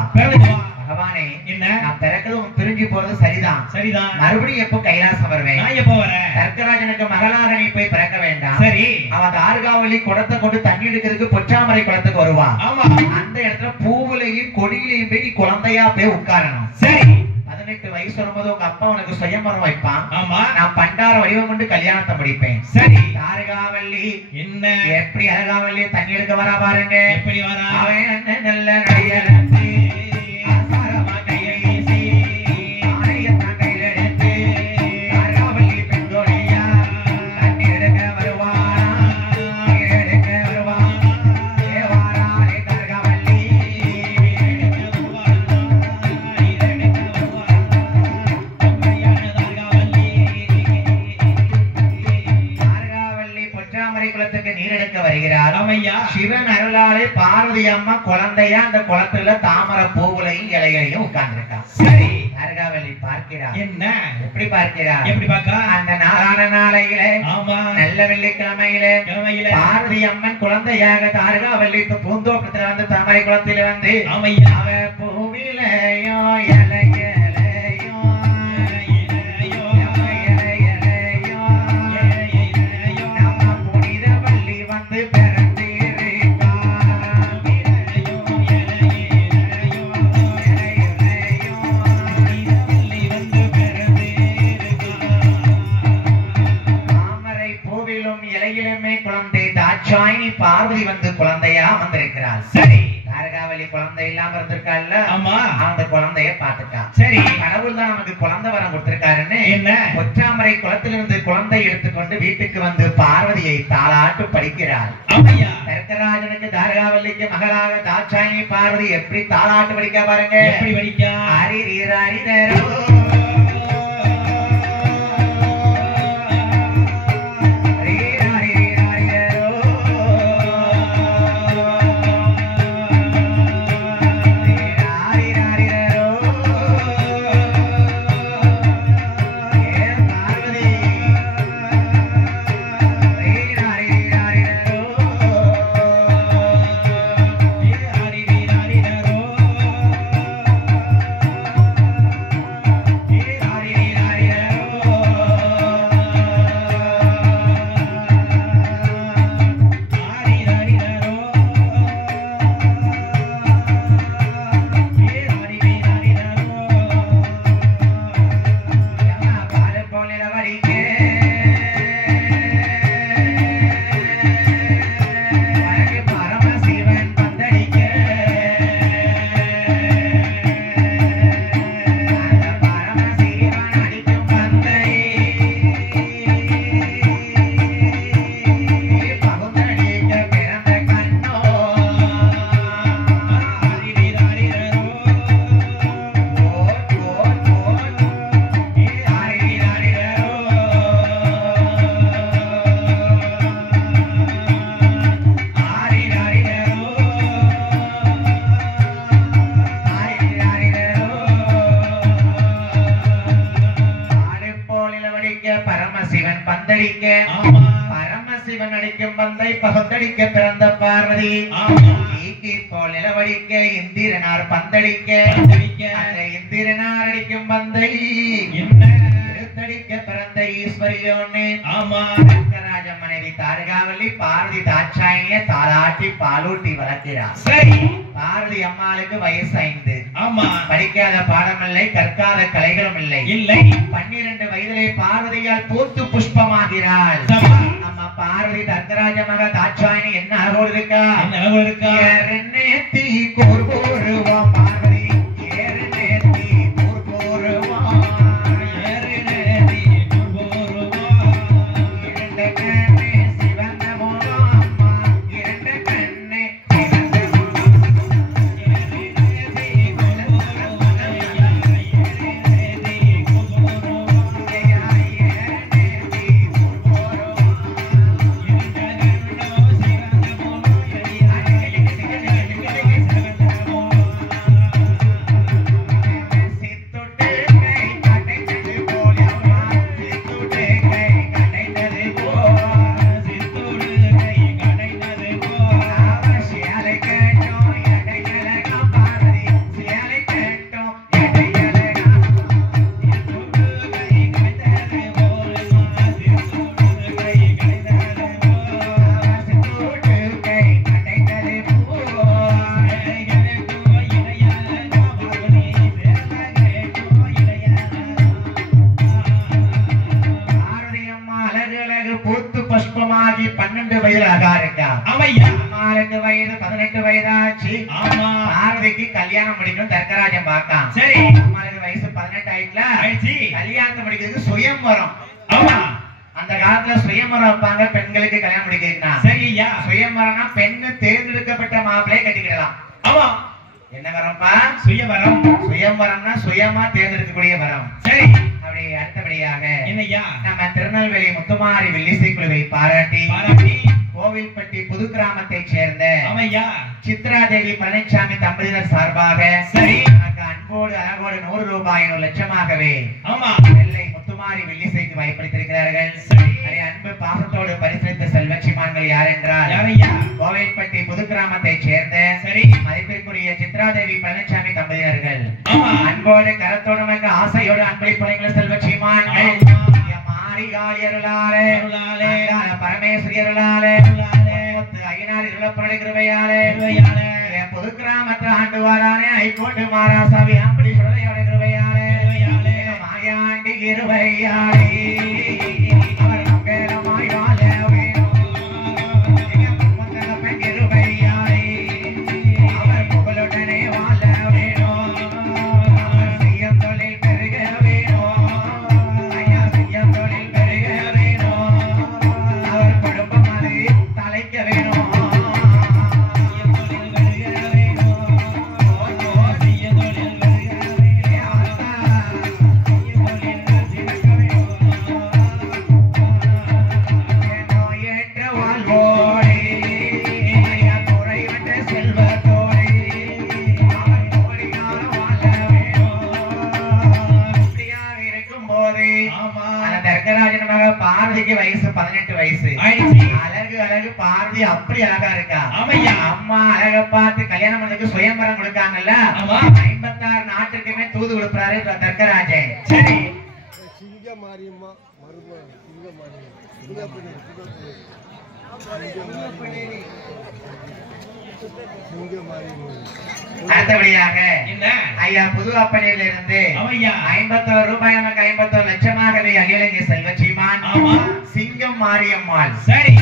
பகவானே, என்ன? நான் பிறக்கிறது பிரிஞ்சு போறது சரிதான். சரிதான். மறுபடியும் எப்போ கைலாசம் வருவேன்? நான் எப்போ வரேன்? தர்க்கராஜனுக்கு மகளாக நீ போய் பிறக்க வேண்டாம். சரி, அவன் தார்காவலி குடத்தை கொண்டு தண்ணி எடுக்கிறதுக்கு பொச்சாமரை குளத்துக்கு வருவான். ஆமா. அந்த இடத்துல பூவுலையும் கொடியிலையும் போய் நீ குழந்தையா போய் உட்காரணும். சரி, 18 வயசு வரும்போது உங்க அப்பா உனக்கு சுயம்பரம் வைப்பான். ஆமா. நான் பண்டார வடிவம் கொண்டு கல்யாணத்தை முடிப்பேன். சரி, தார்காவல்லி என்ன? எப்படி அழகாவல்லி தண்ணி எடுக்க வரா பாருங்க. எப்படி வரா? அவன் நல்ல நடிகை சிவன் அருளாலே பார்வதி அம்மா குழந்தையா அந்த குளத்துல தாமரை பூவுலையும் இலைகளையும் உட்கார்ந்துருக்கான். சரி, தார்காவல்லி பார்க்கிறார். என்ன? எப்படி பார்க்கிறார்? எப்படி பார்க்கா? அந்த நாளான நாளையில, ஆமா, நல்ல வெள்ளிக்கிழமையில பார்வதி அம்மன் குழந்தையாக தார்காவல்லி பூந்தோட்டத்துல வந்து தாமரை குளத்தில வந்து அவ பூவிலையும் இலைகளையும் வந்து குழந்தையா வந்திருக்கிறாள். சரி. தாரகாவலி குழந்தை இல்லாம இருந்திருக்காள்ல. ஆமா. அந்த குழந்தைய பாத்துட்டா. சரி. கடவுள் தான் நமக்கு குழந்தை வரம் கொடுத்திருக்காருன்னு என்ன பொற்றாமரை குளத்திலிருந்து குழந்தை எடுத்துக்கொண்டு வீட்டுக்கு வந்து பார்வதியை தாளாட்டு படிக்கிறாள். ஆமையா. தர்க்கராஜனுக்கு தாரகாவல்லிக்கு மகளாக தாட்சாயணி பார்வதி எப்படி தாளாட்டு படிக்க பாருங்க. எப்படி படிக்கா? ஹரிரீரரிரோ பரமசிவன் அடிக்கும் பந்தை பகுத்தடிக்க பிறந்த பார்வதி ஈக்கி போல் நிலவடிக்க இந்திரனார் பந்தடிக்க அந்த இந்திரனார் அடிக்கும் பந்தை எடுத்தடிக்க பிறந்த ஈஸ்வரியோன்னு. தர்க்கராஜ மனைவி தாரகாவல்லி பார்வதி தாட்சாயணிய தாளாட்டி பாலூட்டி வளர்க்கிறார். சரி. பார்வதி அம்மாளுக்கு வயசு 5. படிக்காத பாடமில்லை, கற்காத கலைகளும் இல்லை. 12 வயதிலே பார்வதியால் பூத்து புஷ்பமாகிறாள். அம்மா பார்வதி தர்க்கராஜ மக தாட்சாயணி என்ன அழகோடு இருக்கா? ஏறநேத்தி கூர்கூருவா பார்வதி, ஏறநேத்தி கூர்கூருவா, ஏறநேத்தி கூர்கூருவா, இரண்டு கண்ணே சிவந்த மோனோ அம்மா, இரண்டு கண்ணே சிவந்த மோனோ, ஏறநேத்தி கூர்கூருவா, ஏறநேத்தி கூர்கூருவா, ஏறநேத்தி கூர்கூருவா, கல்யாணம் முடிக்கணும். தர்க்கராஜன் பார்த்தான். சரி, அம்மாளுக்கு வயசு 18 ஆயிடுச்சு. கல்யாணம் முடிக்கிறதுக்கு சுயம்வரம். அந்த காலத்துல சுயம்வரம் வைப்பாங்க பெண்களுக்கு கல்யாணம் முடிக்கிறதுனா. சரியா? சுயம்வரம்னா பெண்ணு தேர்ந்தெடுக்கப்பட்ட மாப்பிள்ளையை கட்டிக்கிடலாம். ஆமா. என்ன வரம்பா? சுயவரம். சுயம்வரம்னா சுயமா தேர்ந்தெடுக்கக்கூடிய வரம். சரி. அப்படி அடுத்தபடியாக என்னையா நம்ம திருநெல்வேலி முத்துமாரி வெள்ளிசை குழுவை பாராட்டி கோவில்பட்டி புது கிராமத்தை சேர்ந்த சித்ரா தேவி பழனிசாமி தம்பதியினர் சார்பாக சரி அன்போடு அழகோடு 100 ரூபாய் 1 லட்சமாகவே நெல்லை முத்துமாரி வெள்ளிசைக்கு வாய்ப்பளித்திருக்கிறார்கள். அன்பு பாசத்தோடு பரிசளித்த செல்வச்சிமான்கள் யார் என்றால் கோவில்பட்டி புது கிராமத்தை சேர்ந்த சரி மதிப்பிற்குரிய சித்ரா தேவி பழனிசாமி தம்பதியினர்கள் அன்போடு கரத்தோடு ஆசையோடு அன்பளிப்படைகளை செல்வச்சிமான்கள் பரமேஸ்வரி அருளாலே ஐயனார் இருளப்படை கிருபையாலே புது கிராமத்து ஆண்டுவாரானே ஐகோண்டு மாராசாமி அப்படி சுடலையோட கிருபையாலே மாயாண்டி கிருபையாலே அவர் நம்பேலமாய் வாழ வேணும் கிருபையாலே பார்வதிக்கு வயசு 18 வயசு ஆயிடுச்சு. அழகு அழகு பார்வதி அப்படி அழகா இருக்கா. ஆமையா. அம்மா அழக பார்த்து கல்யாணம் பண்ணதுக்கு சுயம்பரம் கொடுக்காங்கல்ல. ஆமா. 56 நாட்டுக்குமே தூது கொடுப்பாரு தர்க்கராஜன். சரி. சிங்க மாரியம்மா மரும சிங்க மாரியம்மா அடுத்தபடியாக என்ன ஐயா புது அப்பனையில இருந்து ஆமையா. 51 ரூபாய் நமக்கு 51 லட்சமாகவே அகிலங்கை செல்வச்சீமான். ஆமா. சிங்கம் மாரியம்மாள். சரி.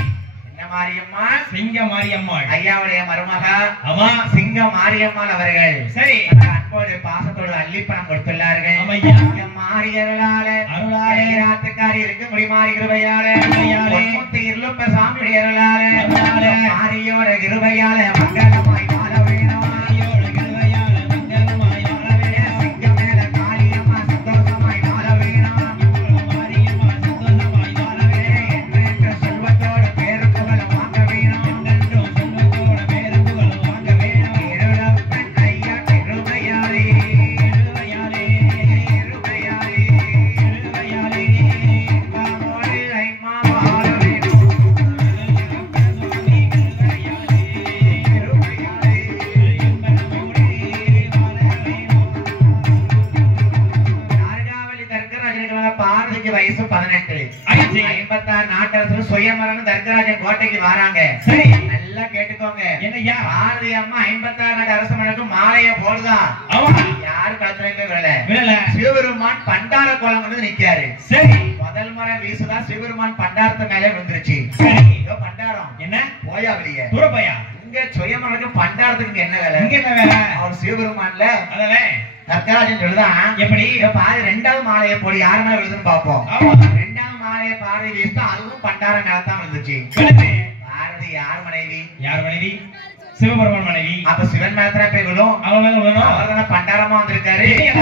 என்ன மாரியம்மாள்? சிங்க மாரியம்மாள். ஐயாவுடைய மருமகா ஆமா. சிங்கம் மாரியம்மாள் அவர்கள் சரி. அன்போடு பாசத்தோடு அள்ளிப்பணம் கொடுத்துள்ளார்கள். ஆமையா. மாரியர்களால அருளாலே ராத்துக்காரி இருக்க முடியுமாறு கிருபையால கிருபையாலே இருளுப்ப சாமி அருளால அருளாலே மாரியோட கிருபையால மங்களமாய் வாழ வேணும். மாரியோட கிருபையால மங்களமாய் வாழ வேணும். சிங்கம் மேல காளியம்மா சந்தோஷமாய் வாழ வேணும். மாரியம்மா சந்தோஷமாய் வாழ வேணும். என்றென்ற செல்வத்தோட பேரு புகழ வாங்க வேணும். என்றென்றும் செல்வத்தோட பேரு புகழ் வாங்க வேணும். இருளப்பன் ஐயா கிருபையாலே கிருபையாலே கிருபையாலே கிருபையாலே இன்பமோடு ஐம்மா வாழ வேணும். கிருபையாலே நார்காவலி தர்க்கராஜனுக்கு பார்வதிக்கு வயசு 18. ஆயிடுச்சு. 56 நாட்டரசு சுயமரன் தர்க்கராஜன் கோட்டைக்கு வராங்க. சரி. நல்லா கேட்டுக்கோங்க. என்னய்யா? பாரதி அம்மா 56 நாட்டு அரசமனுக்கு மாலைய போடுதா. ஆமா. யாரு கழுத்துலயுமே விழல. விழல. சிவபெருமான் பண்டார கோலம் வந்து நிக்காரு. சரி. முதல் முறை வீசுதா சிவபெருமான் பண்டாரத்து மேல விழுந்துருச்சு. சரி. இதோ பண்டாரம் என்ன போயா வெளியே. தூரப்பையா? இங்க சுயமரனுக்கு பண்டாரத்துக்கு என்ன வேலை? இங்க என்ன வேலை? அவர் சிவபெருமான்ல அதவே தர்க்கராஜன் சொல்லுதான். எப்படி? இங்க பாரு 2வது மாலையை போடி யாரு மேல விழுதுன்னு பாப்போம். ஆமா. 2வது மாலையை பாரதி வீசுதா அதுவும் பண்டார மேலதான் விழுந்துச்சு. விழுது. பாரதி யார் மனைவி? யார் மனைவி? சிவபெருமான் மனைவி. அப்ப சிவன் மேலத்துல போய் விழும். அவன் மேல விழணும். அவர்தான பண்டாரமா வந்திருக்காரு. இல்லையா?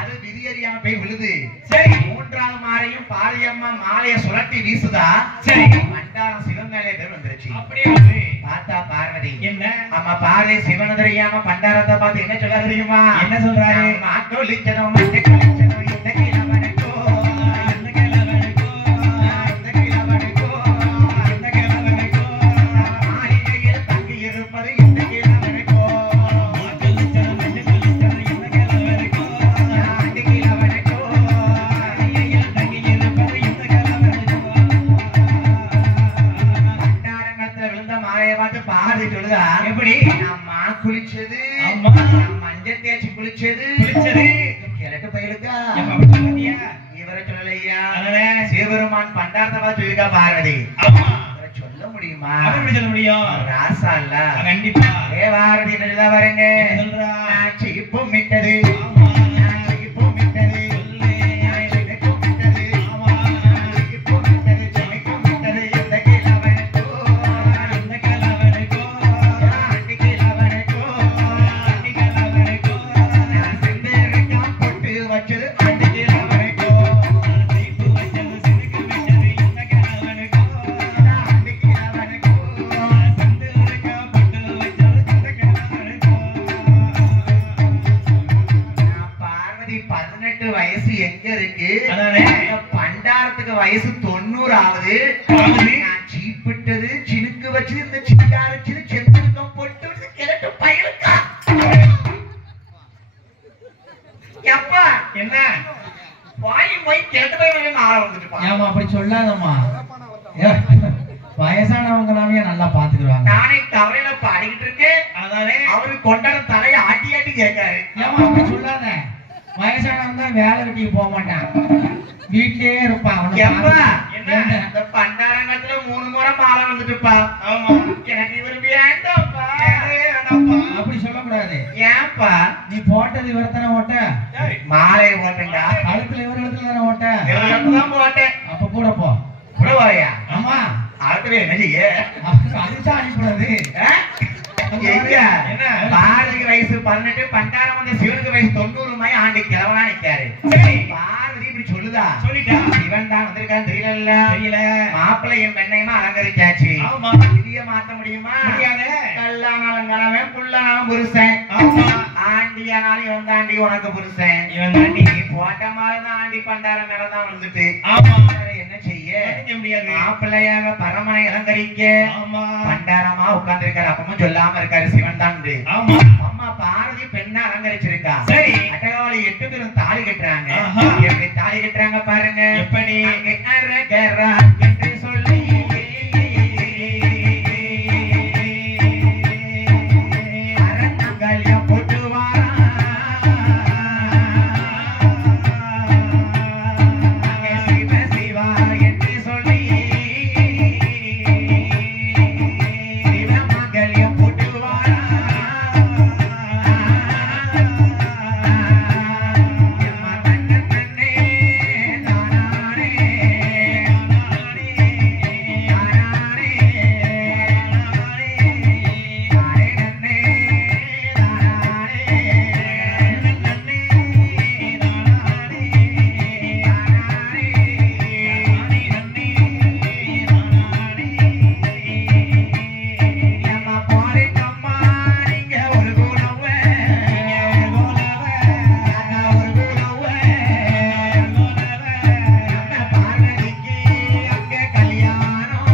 அது விதி அறியாம போய் விழுது. சரி. 3வது மாலையும் பாரதியம்மா மாலைய சுழட்டி வீசுதா. சரி. பண்டாரம் சிவன் மேலே பேர் வந்துருச்சு. அப்படியே வந்து பார்த்தா பார்வதி என்ன ஆமா பாரதி சிவன் தெரியாம பண்டாரத்தை பார்த்து என்ன சொல்ல தெரியுமா? என்ன சொல்றாரு? மாட்டொழிச்சதும் மட்டொழிச்சதும் இந்த கிழவனுக்கோ இந்த கிழவனுக்கோ இந்த கிழவனுக்கோ இந்த கிழவனுக்கோ மாளிகையில் தங்கி இருப்பது இந்த கிழவனுக்கோ மாட்டொழிச்சதும் மட்டொழிச்சதும் இந்த கிழவனுக்கோ இந்த கிழவனுக்கோ மாளிகையில் தங்கி இருப்பது இந்த கிழவனுக்கோ. பண்டாரங்கத்துல விழுந்த மாலையை பார்த்து பாரதி சொல்லுதா. எப்படி? அம்மா குளிச்சது ஆமா. மஞ்சள் தேய்ச்சி குளிச்சது குளிச்சது. கிழக்கு பயிலுக்கா ஏம்மா அப்படி சொல்லாதீயா? இவரை சொல்லலையா? அதனே. சிவபெருமான் பண்டாரத்தை பார்த்து சொல்லிருக்கா பார்வதி. ஆமா. இவரை சொல்ல முடியுமா? அப்படி எப்படி சொல்ல முடியும்? ராசா இல்ல. கண்டிப்பா. ஏ பாரதி என்னதான் வரங்க என்ன சொல்றா? சீப்பும் மிட்டது ஆமா. சீப்பும் மிட்டது சொல்லு. சினைக்கும் மிட்டது ஆமா. சீப்பும் மிட்டது சினைக்கும் மிட்டது இந்த கிழவனுக்கோ இந்த கிழவனுக்கோ இந்த கிழவனுக்கோ இந்த கிழவனுக்கோ செந்தேரிக்காய் போட்டு வச்சது அந்த கிழவனுக்கோ சீப்பு வச்சது சினுக்கு வச்சது இந்த கிழவனுக்கோ அந்த கிழவனுக்கோ செந்தூருக்கா பொட்டு வச்சது இந்த கிழவனுக்கோ. பார்வதி 18 வயசு எங்க இருக்கு? அதானே. இந்த பண்டாரத்துக்கு வயசு 90 ஆகுது. ஆகுது. நான் சீப்பிட்டது சினுக்கு வச்சு இந்த சிங்காரச்சு செத்துருக்கம் போட்டு கிழட்டு பயலுக்கா. எப்பா என்ன? வாய் போய் கிழட்டு போய் ஆள வந்துட்டுப்பா. ஏமா அப்படி சொல்லாதம்மா. வயசானவங்களாவே நல்லா பாத்துக்குவாங்க. நானே கவலையில பாடிக்கிட்டு இருக்கேன். அதானே. அவரு கொண்டாட தலையை ஆட்டி ஆட்டி கேட்காரு. ஏமா அப்படி சொல்லாத. வயசானவங்க தான் வேலை வெட்டிக்கு போக மாட்டான், வீட்லயே இருப்பான். அவனை எப்பா பாரு. என்ன இந்த பண்டாரங்கத்துல 3 முறை மாலை வந்துட்டுப்பா. ஆமா. எனக்கு இவரு வேண்டாம்ப்பா. அப்படி சொல்லக்கூடாது. ஏன்பா நீ போட்டது இவர்தானே ஓட்ட, மாலையை போட்டேன்டா. கழுத்துல இவர் இடத்துல தானே ஓட்ட. தான் போட்டேன். அப்ப கூட போ. கூட வரையா ஆமா. அடுத்தவே என்ன செய்ய? அதுதான் அனுப்பிடாது. எங்க என்ன? பாரதிக்கு வயசு 18, பண்டாரம் வந்த சிவனுக்கு வயசு 90 ஆண்டு கிழவனா நிக்காரு. சரி. பார்வதி இப்படி சொல்லுதா. சொல்லிட்டா. சிவன் தான் வந்திருக்கான்னு தெரியல. தெரியல. மாப்பிள்ளையும் பெண்ணையுமா அலங்கரிச்சாச்சு. ஆமா. விதிய மாத்த முடியுமா? முடியாதே. கல்லானாலும் கணவன், புல்லானாலும் புருஷன். ஆமா. ஆண்டியானாலும் இவன் தாண்டி உனக்கு புருஷன். இவன் தாண்டி. நீ போட்ட மாதிரி தான் ஆண்டி பண்டாரம் மேலதான் வந்துட்டு ஆமா. என்ன செய்ய? செய்ய முடியாது. மாப்பிள்ளையாக பரமனை அலங்கரிக்க ஆமா பண்டாரமா உட்கார்ந்திருக்காரு. அப்பமும் சொல்லாம இருக்காரு சிவன் தான். ஆமா அம்மா பார்வதி பெண்ணா அலங்கரிச்சிருக்கா. சரி. அட்டகாவளி 8 பேரும் தாலி கட்டுறாங்க. ஆஹா. எப்படி தாலி கட்டுறாங்க பாருங்க. எப்படி? அங்கே அரகரா என்று சொல்லி அரங்கல்யம் போட்டு வாரா. அங்கே சிவ சிவா என்று சொல்லி சிவமங்கல்யம் போட்டு வாரா. எம்மா தன்ன தன்னே தானானே தானானே தானே நன்னே தானானே எம்மா போரிக்கம்மா நீங்க ஒரு குணவ நாங்க ஒரு குணவ நம்ம பார்வதிக்கு அங்க கல்யாணம்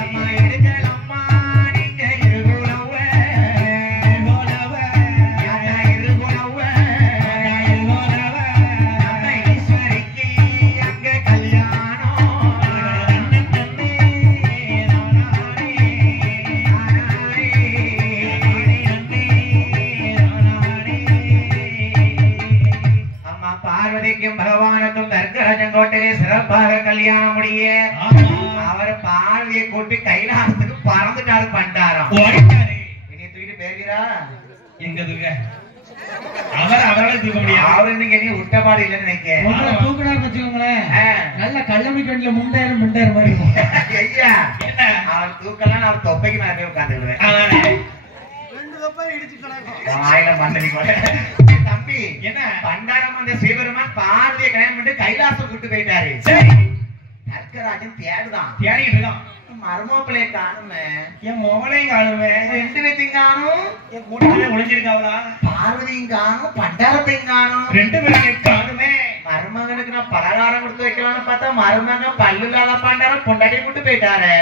எம்மா எடுக்கலம்மா நீங்க இருகுணவ யாரா இருகுணவ நம்ம ஈஸ்வரிக்கு அங்க கல்யாணம் அம்மா பார்வதிக்கும் பகவானுக்கும் தர்க்கராஜங்கோட்டையிலே சிறப்பாக கல்யாணம் முடிய அவர் பார்வதியை கூட்டி கைலாசத்துக்கு பறந்துட்டாரு பண்டாரம். ஓடிட்டாரு. என்னை தூக்கிட்டு போயிருக்கிறா. எங்க தூக்க அவரால தூக்க முடியாது. அவரு இன்னைக்கு என்னைய விட்டபாடு இல்லைன்னு நினைக்கிறேன். உங்களை தூக்குனான்னு வச்சுக்கோங்களேன், ஆ. நல்ல கள்ளமி கண்ணில் முண்டாயிரம் மாதிரி இருக்கும். ஐயா என்ன? அவர் தூக்கலாம், அவர் தொப்பைக்கு மேல போய் உட்காந்துருவேன். அதானே. 2 தப்பா இடிச்சு கிடக்கும். ஆயில மண்டலி கூட. தம்பி என்ன? பண்டாரம் அந்த சிவபெருமான் பார்வதியை கல்யாணம் பண்ணிட்டு கைலாசம் கூட்டு போயிட்டாரு. சரி. தர்க்கராஜன் தேடுதான். தேடிட்டு இருக்கான். மருமப்பிள்ளைய காணுமே. என் மொபைலையும் காணுவேன். 2 பேத்தையும் காணும். என் கூட்டத்திலே ஒளிஞ்சிருக்காவளா? பார்வதியும் காணும், பண்டாரத்தையும் காணும். 2 பேரும் காணுமே. மருமகனுக்கு நான் பலகாரம் கொடுத்து வைக்கலாம்னு பார்த்தா மருமகன் பல்லு இல்லாத பண்டாரம் பொண்டாட்டி கூட்டு போயிட்டாரு.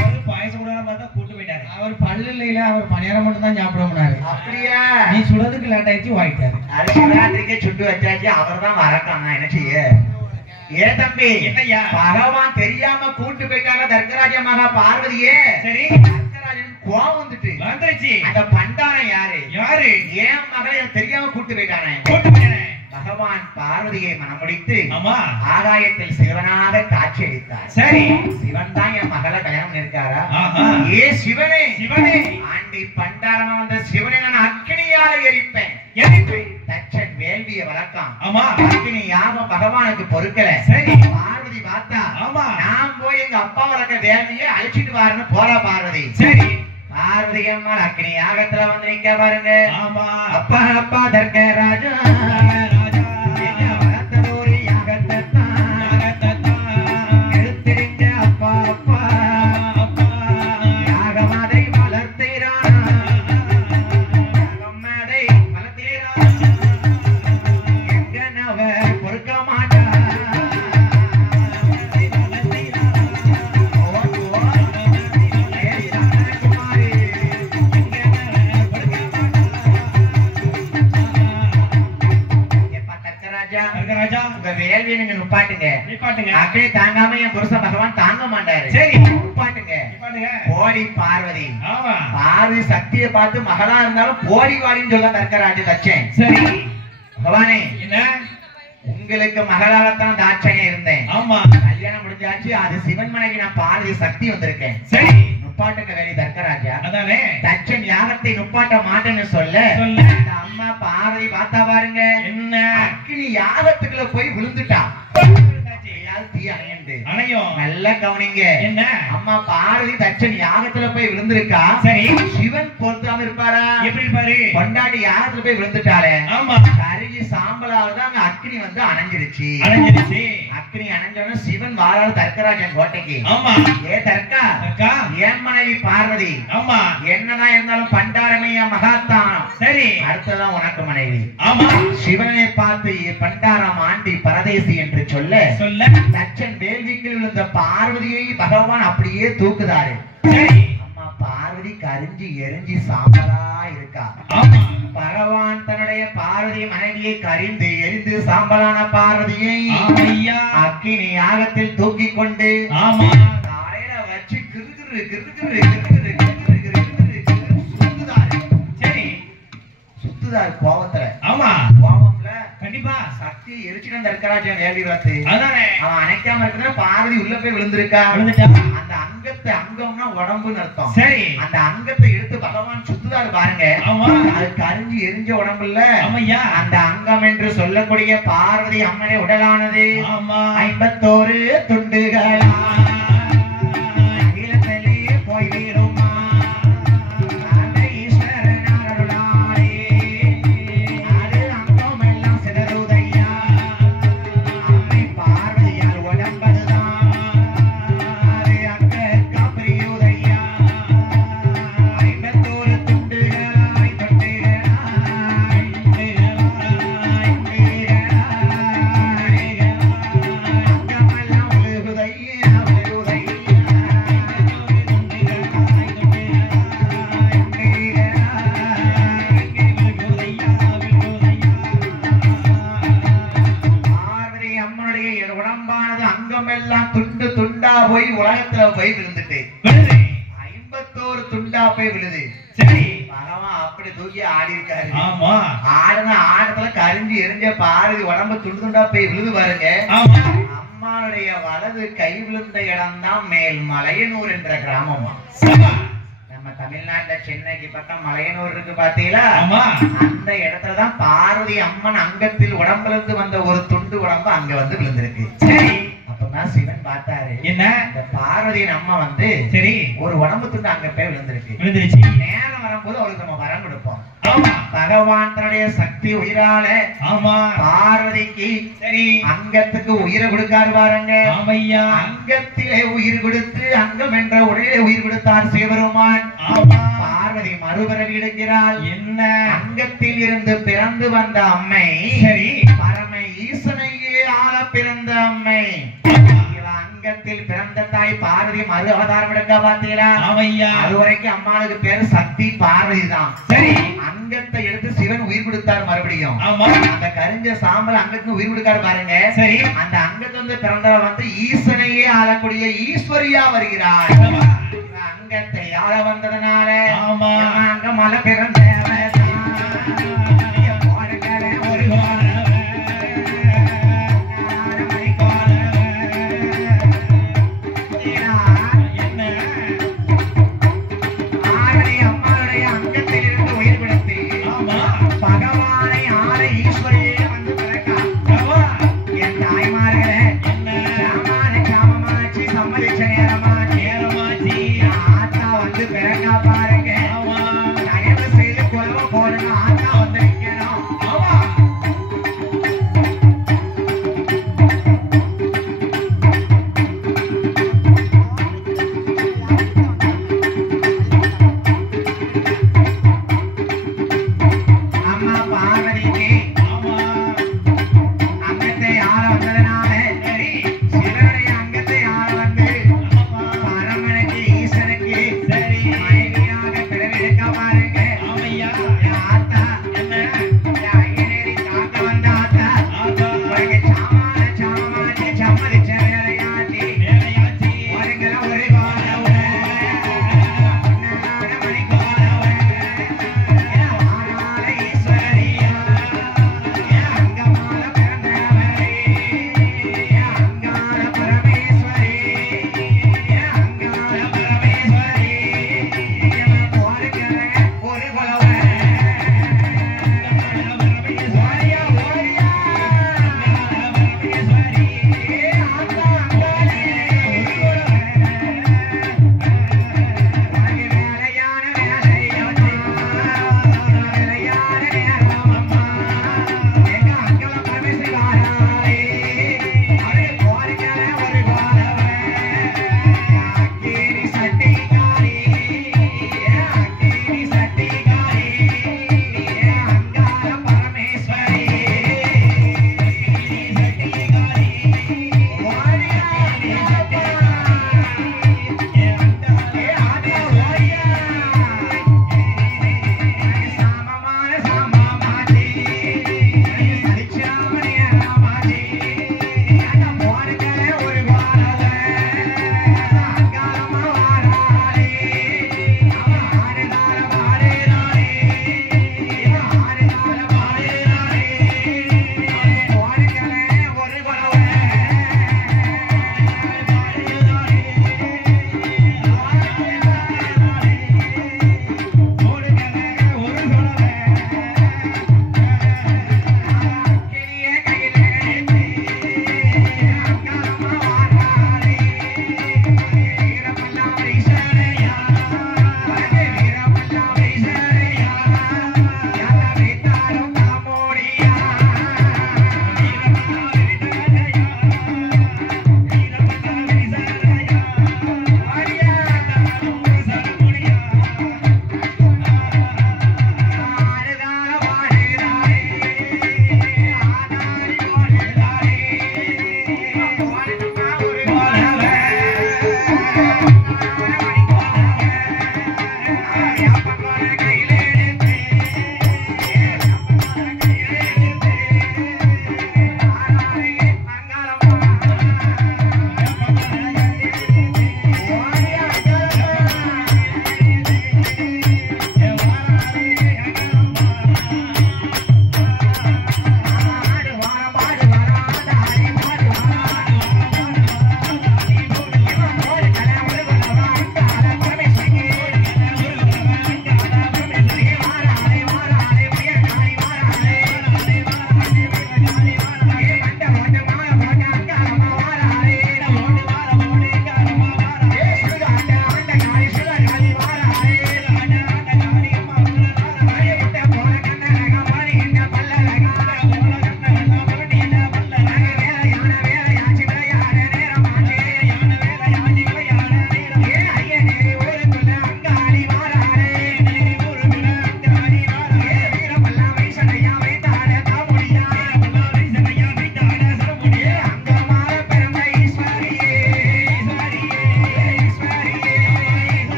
அவரு பாயசம் கூட பார்த்தா கூட்டு போயிட்டாரு. அவர் பல்லு இல்லையில, அவர் பணியாரம் மட்டும் தான் சாப்பிடுவோம்னாரு. அப்படியா? நீ சுடுறதுக்கு லேட் ஆயிடுச்சு, வாங்கிட்டாரு. அது சிவராத்திரிக்கே சுட்டு வச்சாச்சு. அவர் தான் வரக்காங்க. என்ன செய்ய? ஏ தம்பி, என்னய்யா? பகவான் தெரியாம கூட்டு போயிட்டாங்க தர்க்கராஜ மகா பார்வதியே. சரி. தர்க்கராஜன் கோவம் வந்துட்டு வந்துருச்சு. அந்த பண்டாரம் யாரு? யாரு? ஏன் மகளை எனக்கு தெரியாம கூட்டு போயிட்டானே. கூட்டு போயிட்டானே. பகவான் பார்வதியை மனமுடித்து ஆமா. ஆகாயத்தில் சிவனாக காட்சி அளித்தார். சரி. சிவன் தான் என் மகளை கல்யாணம் பண்ணிருக்காரா? ஆஹா. ஏ சிவனே, சிவனே. ஆண்டி பண்டாரமா வந்த சிவனை நான் அக்கினியால எரிப்பேன். எதுக்கு? தச்சன் வேள்விய வளர்க்கான். ஆமா. அக்கினி யாகம் பகவானுக்கு பொறுக்கல. சரி. பார்வதி பார்த்தா, ஆமா. நான் போய் எங்க அப்பா வளர்க்க வேள்வியை அழிச்சிட்டு வாருன்னு போறா பார்வதி. சரி. பார்வதி அம்மா அக்கினி யாகத்துல வந்து நிக்க பாருங்க. ஆமா. அப்பா அப்பா தர்க்கராஜா ராஜா. என்ன வளர்த்த ஒரு யாகத்தை தான் நாகத்தான். எடுத்திருங்க அப்பா அப்பா. அப்பா. யாகமாதை வளர்த்தீரானா, யாகமாதை வளர்த்தீரானா, எங்கனவர் பொறுக்க மாட்டா. ஓ, ஓ, ஏ சமணகுமாரி, எங்கனவர் பொறுக்க மாட்டா. எப்பா தர்க்கராஜா, ராஜா. உங்க வேள்வியை நீங்க நுப்பாட்டுங்க. நிப்பாட்டுங்க. அப்படியே தாங்காம என் புருஷ பகவான் தாங்க மாட்டாரு. சரி. நுப்பாட்டுங்க. நிப்பாட்டுங்க. போடி பார்வதி. ஆமா. பார்வதி சக்தியை பார்த்து மகளா இருந்தாலும் போடி வாடின்னு சொல்ல தர்க்கராஜ தச்சேன். சரி. பகவானே, என்ன? உங்களுக்கு மகளாகத்தான் தாட்சணியா இருந்தேன். ஆமா. கல்யாணம் முடிஞ்சாச்சு. அது சிவன் மனைவி நான் பார்வதி சக்தி வந்திருக்கேன். சரி. நுப்பாட்டுங்க வேலை தர்க்கராஜா. அதானே. தச்சன் யாகத்தை நுப்பாட்ட மாட்டேன்னு சொல்ல சொல்லு. அந்த அம்மா பார்வதி பார்த்தா பாருங்க, என்ன? அக்கினி யாகத்துக்குள்ள போய் விழுந்துட்டா. தீ அணையண்டு. அணையும். நல்லா கவனிங்க. என்ன? அம்மா பார்வதி தச்சன் யாகத்துல போய் விழுந்திருக்கா. சரி. சிவன் பொறுத்தாம இருப்பாரா? எப்படி இருப்பாரு? கொண்டாடி யாகத்துல போய் விழுந்துட்டாளே. ஆமா. கருகி சாம்பலாவது அங்க அக்னி வந்து அணைஞ்சிருச்சு. அணைஞ்சிருச்சு. அக்னி அணைஞ்ச சொன்ன சிவன் வாராரு தர்க்கராஜன் கோட்டைக்கு. ஆமா. ஏ தர்க்கா, என் மனைவி பார்வதி. ஆமா. என்னதான் இருந்தாலும் பண்டாரமையா மகாத்தான். சரி. அடுத்ததான் உனக்கு மனைவி. ஆமா. சிவனை பார்த்து பண்டாரம் ஆண்டி பரதேசி என்று சொல்ல தச்சன் வேள்விக்கு விழுந்த பார்வதியை பகவான் அப்படியே தூக்குதாரு. சரி. அம்மா பார்வதி கரிஞ்சு எரிஞ்சு சாம்பலா இருக்கா. ஆமா. பகவான் தன்னுடைய பார்வதி மனைவியை கரிந்து எரிந்து சாம்பலான பார்வதியை அக்கினி யாகத்தில் தூக்கி கொண்டு தலையில வச்சு கிருகிரு கிருகிரு கிருகிரு கிருகிரு கிருகிரு சுத்துதாரு. சரி, சுத்துதாரு கோபத்துல. ஆமா, கோபம்ல கண்டிப்பா சக்தி எரிச்சுட்டு தர்க்கராஜன் வேள்வி பார்த்து அதானே அவன் அணைக்காம இருக்குன்னா பார்வதி உள்ள போய் விழுந்திருக்கா. அந்த அங்கத்தை, அங்கம்னா உடம்புன்னு அர்த்தம். சரி, அந்த அங்கத்தை எடுத்து பகவான் சுத்துதாரு பாருங்க. அது கரிஞ்சு எரிஞ்ச உடம்புல அந்த அங்கம் என்று சொல்லக்கூடிய பார்வதி அம்மனை உடலானது 51 துண்டுகளா போய்விடுமா. அந்த ஈஸ்வரன் அருளாலே அது அங்கம் எல்லாம் சிதறுதையா. அம்மை பார்வதியால் உடம்பதுதான் அது அங்க பிரியுதையா. 51 துண்டுகளாய் அங்கமெல்லாம் உழுகுதையா உழுகுதையா. பார்வதி அம்மனுடைய உடம்பானது அங்கமெல்லாம் துண்டு துண்டா போய் உலகத்துல போய் விழுந்துட்டு 51 துண்டா போய் விழுது. சரி, பகவான் அப்படி தூக்கி ஆடி இருக்காரு. ஆமா, ஆடுன ஆடத்துல கரிஞ்சு எரிஞ்ச பார்வதி உடம்பு துண்டு துண்டா போய் விழுது பாருங்க. அம்மாளுடைய வலது கை விழுந்த இடம் தான் மேல் மலையனூர் என்ற கிராமமா. நம்ம தமிழ்நாட்டுல சென்னைக்கு பக்கம் மலையனூர் இருக்கு பாத்தீங்களா. அந்த இடத்துலதான் பார்வதி அம்மன் அங்கத்தில் உடம்புல இருந்து வந்த ஒரு துண்டு உடம்பு அங்க வந்து விழுந்திருக்கு. சரி, அப்பதான் சிவன் பார்த்தாரு, என்ன இந்த பார்வதியின் அம்மா வந்து சரி ஒரு உடம்பு துண்டு அங்க போய் விழுந்திருக்கு. நேரம் வரும்போது அவளுக்கு நம்ம வரம் கொடுப்போம். பகவான் தன்னுடைய சக்தி உயிரால பார்வதிக்கு சரி அங்கத்துக்கு உயிரை கொடுக்காரு பாருங்க. அங்கத்திலே உயிர் கொடுத்து அங்கம் என்ற உடலே உயிர் கொடுத்தார் சிவபெருமான். பார்வதி மறுபிறவி எடுக்கிறாள். என்ன அங்கத்தில் இருந்து பிறந்து வந்த அம்மை சரி பரம ஈசனையே ஆள பிறந்த அம்மை. அங்கத்தில் பிறந்த தாய் பார்வதி மறு அவதாரம் எடுக்க பாத்தீங்களா. அது வரைக்கும் அம்மாளுக்கு பேரு சக்தி பார்வதி தான். சரி, அங்கத்தை எடுத்து சிவன் உயிர் கொடுத்தார் மறுபடியும். அந்த கரிஞ்ச சாம்பல் அங்கத்துக்கு உயிர் கொடுக்காரு பாருங்க. சரி, அந்த அங்கத்தை வந்து பிறந்தவ வந்து ஈசனையே ஆளக்கூடிய ஈஸ்வரியா வருகிறாள். அங்கத்தை ஆள வந்ததுனால அங்க மலை பிறந்த பகவானை ஆள ஈஸ்வரியே வந்து பிறக்கா. என் தாய்மார்களே, கிராமமாச்சு சம்மதிச்ச நேரமாச்சு ஆத்தா வந்து பிறக்கா பாருங்க. தயவு செய்து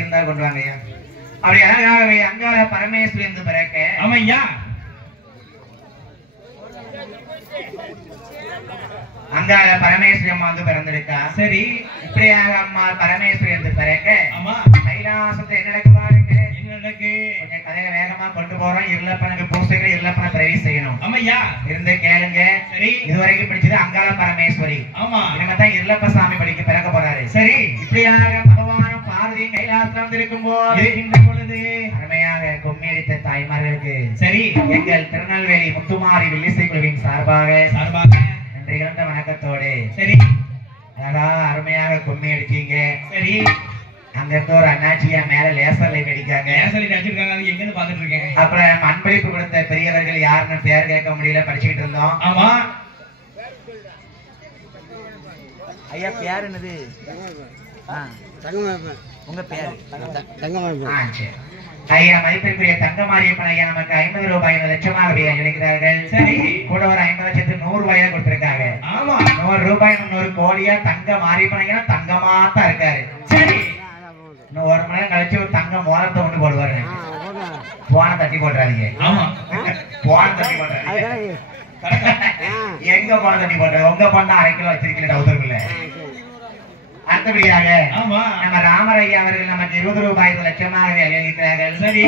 இருந்தா கொண்டு வாங்க ஐயா. அப்படி அழகாகவே அங்காள பரமேஸ்வரி என்று பிறக்க ஆமையா அங்காள பரமேஸ்வரி அம்மா வந்து பிறந்திருக்கா. சரி இப்படியாக அம்மா பரமேஸ்வரி என்று பிறக்க ஆமா கைலாசத்தை என்ன நடக்கு பாருங்க. என்ன நடக்கு கொஞ்சம் கதையை வேகமா கொண்டு போறோம். இருளப்பனுக்கு பூசைகள் இருளப்பனை பிரவி செய்யணும். ஆமையா இருந்து கேளுங்க. சரி இதுவரைக்கும் பிடிச்சது அங்காள பரமேஸ்வரி. ஆமா இனிமேதான் இருளப்ப சாமி படிக்க பிறக்க போறாரு. சரி இப்படியாக பகவானும் பார்வதியும் கைலாசத்துல வந்திருக்கும் போது இருக்கின்ற பொழுது அருமையாக கும்மியடித்த தாய்மார்களுக்கு சரி எங்கள் திருநெல்வேலி முத்துமாரி வில்லிசை குழுவின் சார்பாக சார்பாக நன்றி கலந்த வணக்கத்தோடு சரி அழகா அருமையாக கும்மி அடிச்சீங்க. சரி அங்க இருந்து ஒரு அண்ணாச்சியா மேல லேசர் லைட் அடிக்காங்க. சொல்லி வச்சிருக்காங்க அது எங்கன்னு பாத்துட்டு இருக்கேன். அப்புறம் அன்பளிப்பு கொடுத்த பெரியவர்கள் யாருன்னு பேர் கேட்க முடியல, படிச்சுக்கிட்டு இருந்தோம். ஆமா ஐயா பேர் என்னது? உங்க பேரு? ஐயா மதிப்பிற்குரிய தங்கமாரியப்பன் ஐயா நமக்கு 50 ரூபாய் லட்சமாக அளிக்கிறார்கள். சரி கூட ஒரு 50 லட்சத்து 100 ரூபாயா கொடுத்திருக்காங்க. ஆமா 100 ரூபாய் 100 கோடியா தங்க மாரியப்பன் ஐயா தங்கமாத்தான் இருக்காரு. சரி இன்னும் ஒரு மணி நேரம் கழிச்சு ஒரு தங்க மோதிரத்தை கொண்டு போடுவாரு. போன தட்டி போடுறாதீங்க. ஆமா போன தட்டி போடுறாதீங்க. எங்க போன தட்டி போடுறது? உங்க போனா 1/2 கிலோ வச்சிருக்கீங்க டவுசருக்குள்ள. அடுத்தபடியாக ஆமா நம்ம ராமரையா அவர்கள் நமக்கு 20 ரூபாய் லட்சமாக அளிக்கிறார்கள். சரி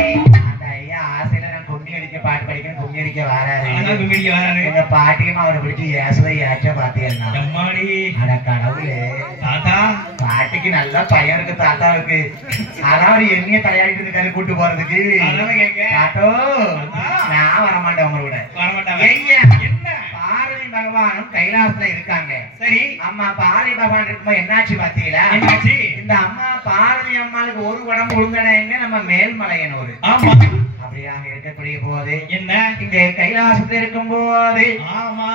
அந்த ஐயா ஆசையில நான் கும்மி அடிக்க பாட்டு படிக்கணும், கும்மி அடிக்க வராரு. அதான் கும்பிடி வராரு. எங்க பாட்டியும் அவரை பிடிச்சி ஏசுதை ஏச்ச பாத்தீங்கன்னா அம்மாடி அட கடவுளே, தாத்தா பாட்டிக்கு நல்லா பையன் இருக்கு தாத்தாவுக்கு. அதாவது என்னைய தயாரிட்டு இருக்காரு கூட்டு போறதுக்கு. அதான் கேக்க தாத்தோ நான் வரமாட்டேன் உங்களோட. வரமாட்டாங்க. ஐயா என்ன பார்வதி பகவானும் கைலாசத்துல இருக்காங்க. சரி அம்மா பார்வதி பகவான் இருக்கும்போது என்னாச்சு பாத்தீங்களா? என்னாச்சு? இந்த அம்மா பார்வதி அம்மாளுக்கு ஒரு உடம்பு உழுங்கடைங்க நம்ம மேல்மலையனூர். ஆமா அப்படியாக இருக்கக்கூடிய போது என்ன இங்க கைலாசத்துல இருக்கும் போது ஆமா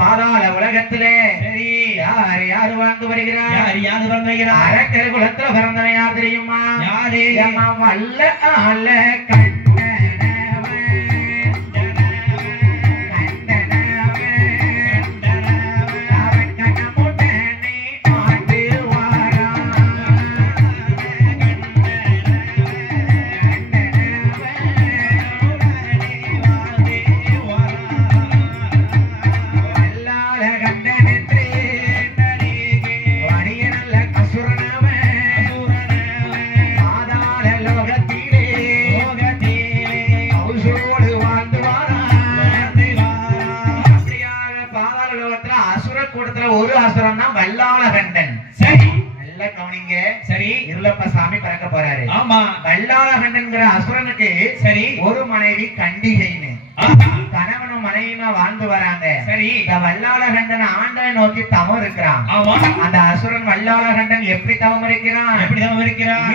பாதாள உலகத்திலே சரி யார் யாரு வாழ்ந்து வருகிறார்? யார் யாரு பிறந்திருக்கிறார்? அரக்கர் குலத்துல பிறந்தவன் யார் தெரியுமா? யாரு? அம்மா வல்ல ஆல கண்டனவன் அவன் கண்ணமுடனே ஆண்டு வாரான். வல்லாள கண்டனென்று வடியனல்ல அசுரனவன் பாதாள லோகத்திலே கௌசோடு வாழ்ந்து வாரான். அப்படியாக பாதாள லோகத்துல அசுர கூட்டத்துல ஒரு அசுரன் தான் வல்லாள கண்டன். சரி நல்ல கவனிங்க. சரி இருளப்ப சாமி பிறக்க போறாரு. ஆமா வல்லாள கண்டன்கிற அசுரனுக்கு சரி ஒரு மனைவி கண்டிகைன்னு ஆமா கணவனும் மனைவியுமா வாழ்ந்து வராங்க. சரி இந்த வல்லாள கண்டன் ஆண்டனை நோக்கி தவம் இருக்கிறான். ஆமா அந்த அசுரன் வல்லாள கண்டன் எப்படி தவம் இருக்கிறான்? எப்படிதான் இருக்கிறார்?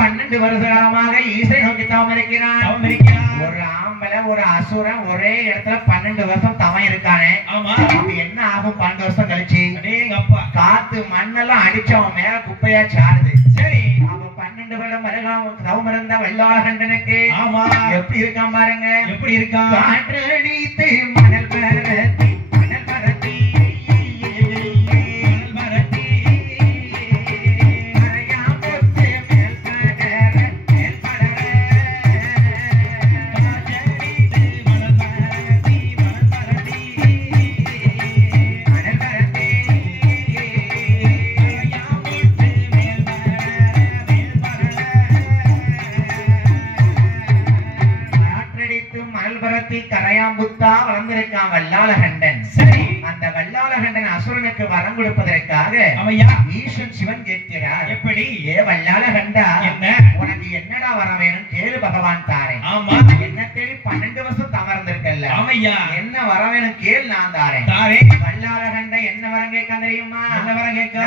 12 வருஷ காலமாக ஈசை நோக்கி தவம் இருக்கிறான். அவன் இருக்கிறார். ஒரு ஆம்பளை ஒரு அசுரன் ஒரே இடத்துல 12 வருஷம் தவம் இருக்கானே. ஆமா அப்ப என்ன ஆகும்? 12 வருஷம் கழிச்சு அடேங்க அப்பா காத்து மண்ணெல்லாம் அடிச்சவன் மேல குப்பையா சாடுது. சரி அப்ப 12 வருடம் தவம் இருந்த வல்லாள கண்டனுக்கு ஆமா எப்படி இருக்கான் பாருங்க. எப்படி இருக்கான்? காற்றடித்து மணல் பரத்தி மணல் பரத்தி மரத்தி மறையாமத்து மேல் படர மேல் படர காற்றடித்து மணல் மரத்தி மணல் பரத்தி காற்றடித்து மணல் பரத்தி கரையாம்புத்தா வளர்ந்திருக்கான் வல்லாள கண்டன். சரி அந்த வல்லாள கண்டன் அசுரனுக்கு வரம் கொடுப்பதற்காக அவையா ஈசன் சிவன் கேட்கிறார். எப்படி? ஏ வல்லாள கண்டா, என்ன? உனக்கு என்னடா வரம் வேணும் கேளு, பகவான் தாரேன். ஆமா என்ன தேடி 12 வருஷம் தவறந்திருக்கல்ல, ஆமையா என்ன வரம் வேணும் கேள், நான் தாரேன். தாரே வல்லாள கண்ட என்ன வரம் கேட்க தெரியுமா? என்ன வரம் கேட்க?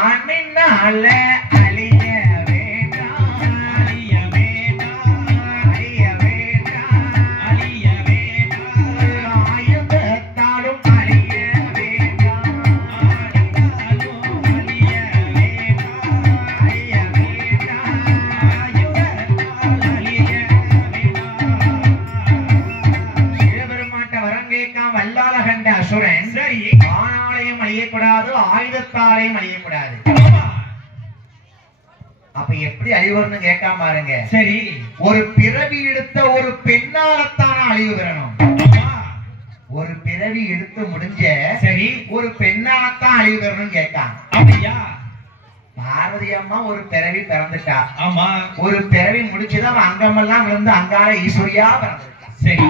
ஆண்மின்னால அழிய வேண்டாம், அழிய வேண்டாம் அழிய வேண்டாம், அழிய வேண்டாம் ஆயுதத்தாலும் அழிய வேண்டாம், ஆடினாலும் அழிய வேண்டாம் அழிய வேண்டாம். ஆயுதத்தால் அழிய வேண்டாம். சிவபெருமாட்ட வரம் கேட்காம வல்லாள கண்ட அசுரன் சரி ஆணாலையும் அழியக்கூடாது, ஆயுதத்தாலையும் அழியக்கூடாது. ஆமா அப்ப எப்படி அழிவுன்னு கேட்காம பாருங்க. சரி, ஒரு பிறவி எடுத்த ஒரு பெண்ணாலத்தான அழிவு பெறணும். ஒரு பிறவி எடுத்து முடிஞ்ச சரி, ஒரு பெண்ணாலத்தான் அழிவு பெறணும் கேட்கான். அப்படியா? பார்வதி அம்மா ஒரு பிறவி பிறந்துட்டா. ஆமா. ஒரு பிறவி முடிச்சுதான் அங்கமெல்லாம் விழுந்து அங்கால ஈஸ்வரியா பிறந்துட்டா. சரி,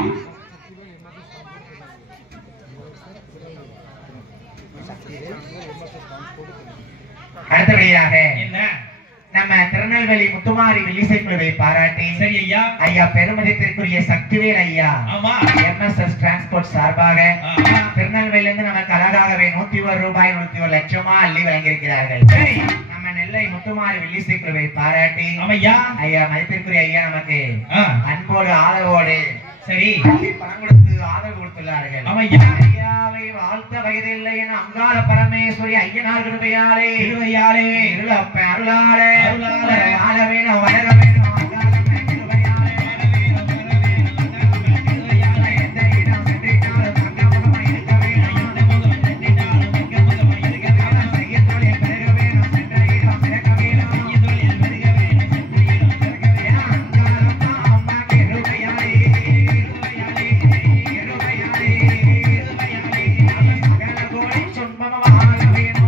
அடுத்தபடியாக என்ன? நம்ம திருநெல்வேலி முத்துமாரி வில்லிசை குழுவை பாராட்டி சரி ஐயா. ஐயா பெருமதிப்பிற்குரிய சக்திவேல் ஐயா ஆமா. MSS டிரான்ஸ்போர்ட் சார்பாக ஆஹா. திருநெல்வேலியில இருந்து நமக்கு அழகாகவே 101 ரூபாய் 101 லட்சமா அள்ளி வழங்கியிருக்கிறார்கள். சரி, நம்ம நெல்லை முத்துமாரி வில்லிசை குழுவை பாராட்டி ஆமையா. ஐயா மதிப்பிற்குரிய ஐயா நமக்கு ஆ, அன்போடு ஆதரவோடு சரி, அள்ளி பணம் கொடுத்து ஆதரவு கொடுத்துள்ளார்கள். ஆமையா. ஐயாவை வாழ்த்த வயதில்லை என அங்காள பரமேஸ்வரி ஐயனார் கிருபையாலே திருவையாளே, இருளப்ப அருளாலே அருளாலே, வாழ வேணும் வளர வேணும் அங்காளம்ம கிருபையாலே எந்த இடம் சென்றிட்டாலும் தங்கமுகமா இருக்க வேணும். செய்ய தொழில் பெருக வேணும், சென்ற இடம் சிறக்க வேணும். அங்காளம்மா அம்மா கிருபையாலே கிருபையாலே சகல கோடி சொன்பம வாழ வேணும்.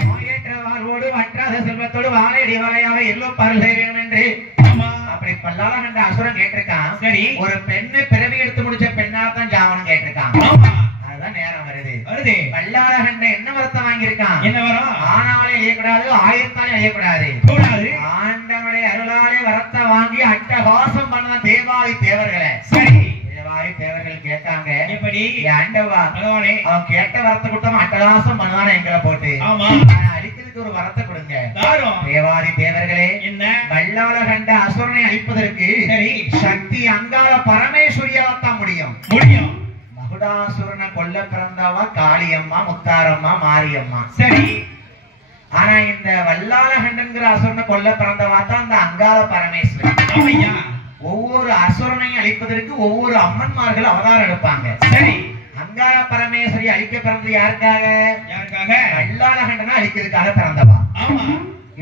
நோயற்ற வாழ்வோடு வற்றாத செல்வத்தோடு வாழையடி வாழையாக எல்லோ பருள் வேணும் என்று அப்படி பல்லால கண்ட அசுரன் கேட்டிருக்கான். சரி, ஒரு பெண்ணு பிறவி எடுத்து முடிச்ச பெண்ணாத்தான் ஜாவனம் கேட்டிருக்கான். ஆமா. அதுதான் நேரம் வருது. வருது. பல்லால கண்ட என்ன வரத்தை வாங்கியிருக்கான்? என்ன வரும்? ஆனாலே அழியக்கூடாது, ஆயத்தாலே அழியக்கூடாது. கூடாது. ஆண்டவனுடைய அருளாலே வரத்தை வாங்கி அட்டகாசம் பண்ண தேவாதி தேவர்களை. சரி, தேவாதி தேவர்கள் கேட்டாங்க, எப்படி? ஆண்டவா பகவானே. அவன் கேட்ட வரத்தை கொடுத்தவன் அட்டகாசம் பண்ணுவான எங்களை போட்டு ஆமா. அழிக்கிறதுக்கு ஒரு வரத்தை கொடுங்க. தாரும். தேவாதி தேவர்களே, என்ன? வல்லாள கண்ட அசுரனை அழிப்பதற்கு சரி, சக்தி அங்காள பரமேஸ்வரியால்தான் முடியும். முடியும். மகுடாசுரனை கொல்ல பிறந்தவா காளியம்மா, முத்தாரம்மா, மாரியம்மா. சரி, ஆனா இந்த வல்லாள கண்டங்கிற அசுரனை கொல்ல பிறந்தவா தான் இந்த அங்காள பரமேஸ்வரி. ஆமையா. ஒவ்வொரு அசுரனையும் அழிப்பதற்கு ஒவ்வொரு அம்மன்மார்கள் அவதாரம் எடுப்பாங்க. சரி, அங்காள பரமேஸ்வரி அழிக்க பிறந்தது யாருக்காக? யாருக்காக? வல்லாள கண்டனை அழிக்கிறதுக்காக பிறந்தவா. ஆமா.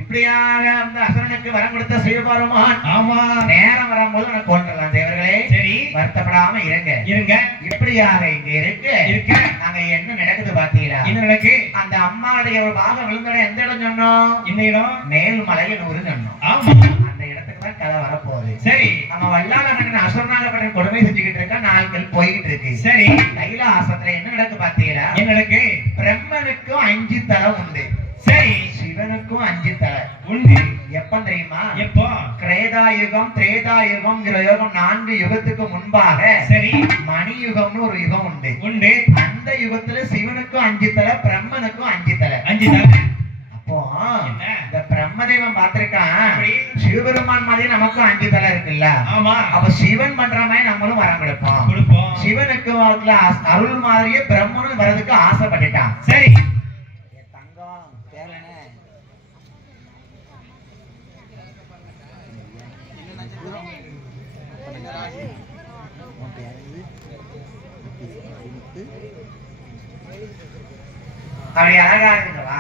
இப்படியாக அந்த அசுரனுக்கு வரம் கொடுத்த சிவபெருமான் ஆமா. நேரம் வரும்போது உனக்கு கொண்டுலாம் தேவர்களே, சரி, வருத்தப்படாம இருங்க. இருங்க. இப்படியாக இங்க இருக்க. நாங்க என்ன நடக்குது பாத்தீங்களா? என்ன நடக்கு? அந்த அம்மாவுடைய ஒரு பாகம் விழுந்தட எந்த இடம் சொன்னோம்? இந்த இடம் மேல்மலையனூர் சொன்னோம். ஆமா. அந்த இடத்துக்கு தான் கதை வரப்போகுது. சரி, நம்ம வல்லாள கண்ணன் அசுரனாகப்பட்ட கொடுமை செஞ்சுக்கிட்டு இருக்க நாட்கள் போய்கிட்டு இருக்கு. சரி, கைலாசத்துல என்ன நடக்கு பாத்தீங்களா? என்ன நடக்கு? பிரம்மனுக்கும் 5 தலை உண்டு. சரி, சிவனுக்கும் 5 தலை உண்டு. எப்ப தெரியுமா? எப்போ? கிரேதாயுகம், திரேதாயுகம்ங்கிற யுகம் 4 யுகத்துக்கு முன்பாக சரி, மணி யுகம்னு ஒரு யுகம் உண்டு. உண்டு. அந்த யுகத்துல சிவனுக்கும் 5 தலை, பிரம்மனுக்கும் 5 தலை. 5 தலை. அப்போ என்ன? இந்த பிரம்மதேவன் பார்த்திருக்கான், எப்படி? சிவபெருமான் மாதிரி நமக்கும் 5 தலை இருக்குல்ல. ஆமா. அப்ப சிவன் பண்ற மாதிரி நம்மளும் வரம் கொடுப்போம். கொடுப்போம். சிவனுக்கு அருள் மாதிரியே பிரம்மனும் வரதுக்கு ஆசைப்பட்டுட்டான். சரி, தங்கம் பேரனே அப்படி அழகா இருக்குவா.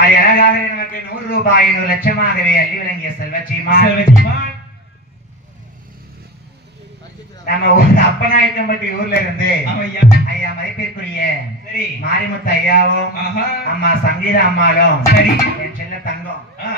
அது அழகாக நமக்கு 100 ரூபாய் 100 லட்சமாகவே அள்ளி வழங்கிய செல்வச்சிமா செல்வச்சிமான். நம்ம ஒரு அப்பநாயக்கம்பட்டி ஊர்ல இருந்து ஆமையா. ஐயா மதிப்பிற்குரிய சரி, மாரிமுத்து ஐயாவும் ஆஹா. அம்மா சங்கீதா அம்மாளும் சரி, என் செல்ல தங்கம் ஆ,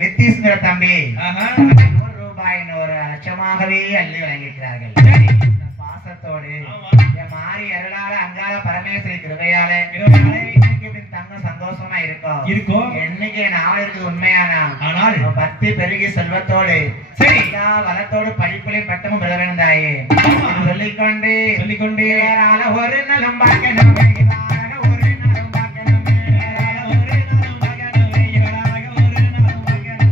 நித்தீஷ்ங்கிற தம்பி ஆஹா. 100 ரூபாய் 100 லட்சமாகவே அள்ளி வழங்கியிருக்கிறார்கள். சரி, இந்த பாசத்தோடு ஆமா. என் மாறி அருளால அங்காள பரமேஸ்வரி கிருபையால கிருபையாலே இன்னைக்கு இப்படி தங்கம் சந்தோஷமா இருக்கும். இருக்கும். என்னைக்கு நாள் இருக்குது உண்மையானா ஆனால் பத்தி பெருகி செல்வத்தோடு சரி, எல்லா வளத்தோடு படிப்புலையும் பட்டமும் பெற வேண்டும் தாயே. ஆமா. சொல்லிக்கொண்டு சொல்லிக்கொண்டு வேறால ஒரு நலம் பார்க்கணும், வேறால ஒரு நலம் பார்க்கணும், வேறால ஒரு நலம் பார்க்கணும், வேறால ஒரு நலம் பார்க்கணும்,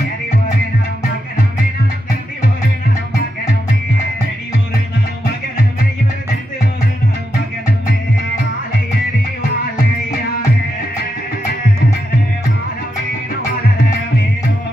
வேறி ஒரு நலம் பார்க்கணும், வேறால திரும்பி ஒரு நலம் பார்க்கணும், வேறி ஒரு நலம் பார்க்கணும், இவர் திரும்பி ஒரு நலம் பார்க்கணும், வாழையடி வாழையாக வாழ வேணும், வளர வேணும்.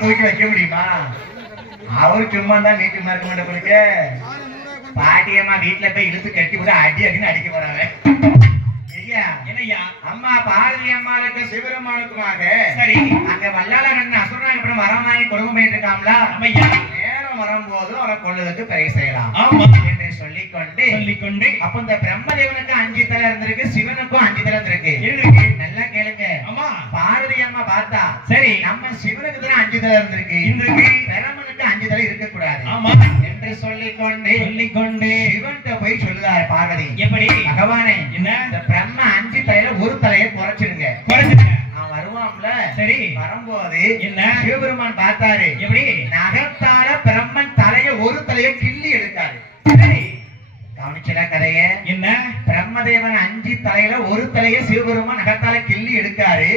தூக்கி வைக்க முடியுமா? அவரு சும்மா தான் நீட்டுமா இருக்க மாட்டேங்குது. பாட்டியம்மா வீட்டுல போய் இழுத்து கட்டி விட அடி அடின்னு அடிக்க போறாங்க. அம்மா பார்வதி அம்மாளுக்கு சிவபெருமானுக்குமாக சரி அங்க வல்லாளகண்ண அசுரநாயகபுரம் வரம் வாங்கி கொடுமை பண்ணிட்டு இருக்காங்களா? நேரம் வரும்போது அவரை கொள்ளுவதற்கு பிறகு செய்யலாம் என்று சொல்லிக்கொண்டு அப்ப இந்த பிரம்மதேவனுக்கு 5 தலை இருந்திருக்கு, சிவனுக்கும் 5 தலை இருந்திருக்கு. நல்லா கேளுங்க. பார்வதி அம்மா பார்த்தா சரி நம்ம சிவனுக்கு தான் 5 தலை இருந்திருக்கு, பிரம்மனுக்கு 5 தலை இருக்க கூடாது என்று சொல்லிக்கொண்டு சிவன்கிட்ட போய் சொல்லுதாரு பார்வதி. எப்படி? பகவானே, இந்த பிரம்ம 5 தலையில ஒரு தலையை குறைச்சிருங்க. அவன் வருவான்ல சரி வரும்போது என்ன சிவபெருமான் பார்த்தாரு. எப்படி? நகத்தால பிரம்மன் தலைய ஒரு தலையை கிள்ளி எடுத்தாரு. கவனிச்சல கதைய என்ன? பிரம்மதேவன் 5 தலையில ஒரு தலைய சிவபெருமான் நகத்தால கிள்ளி எடுக்காரு.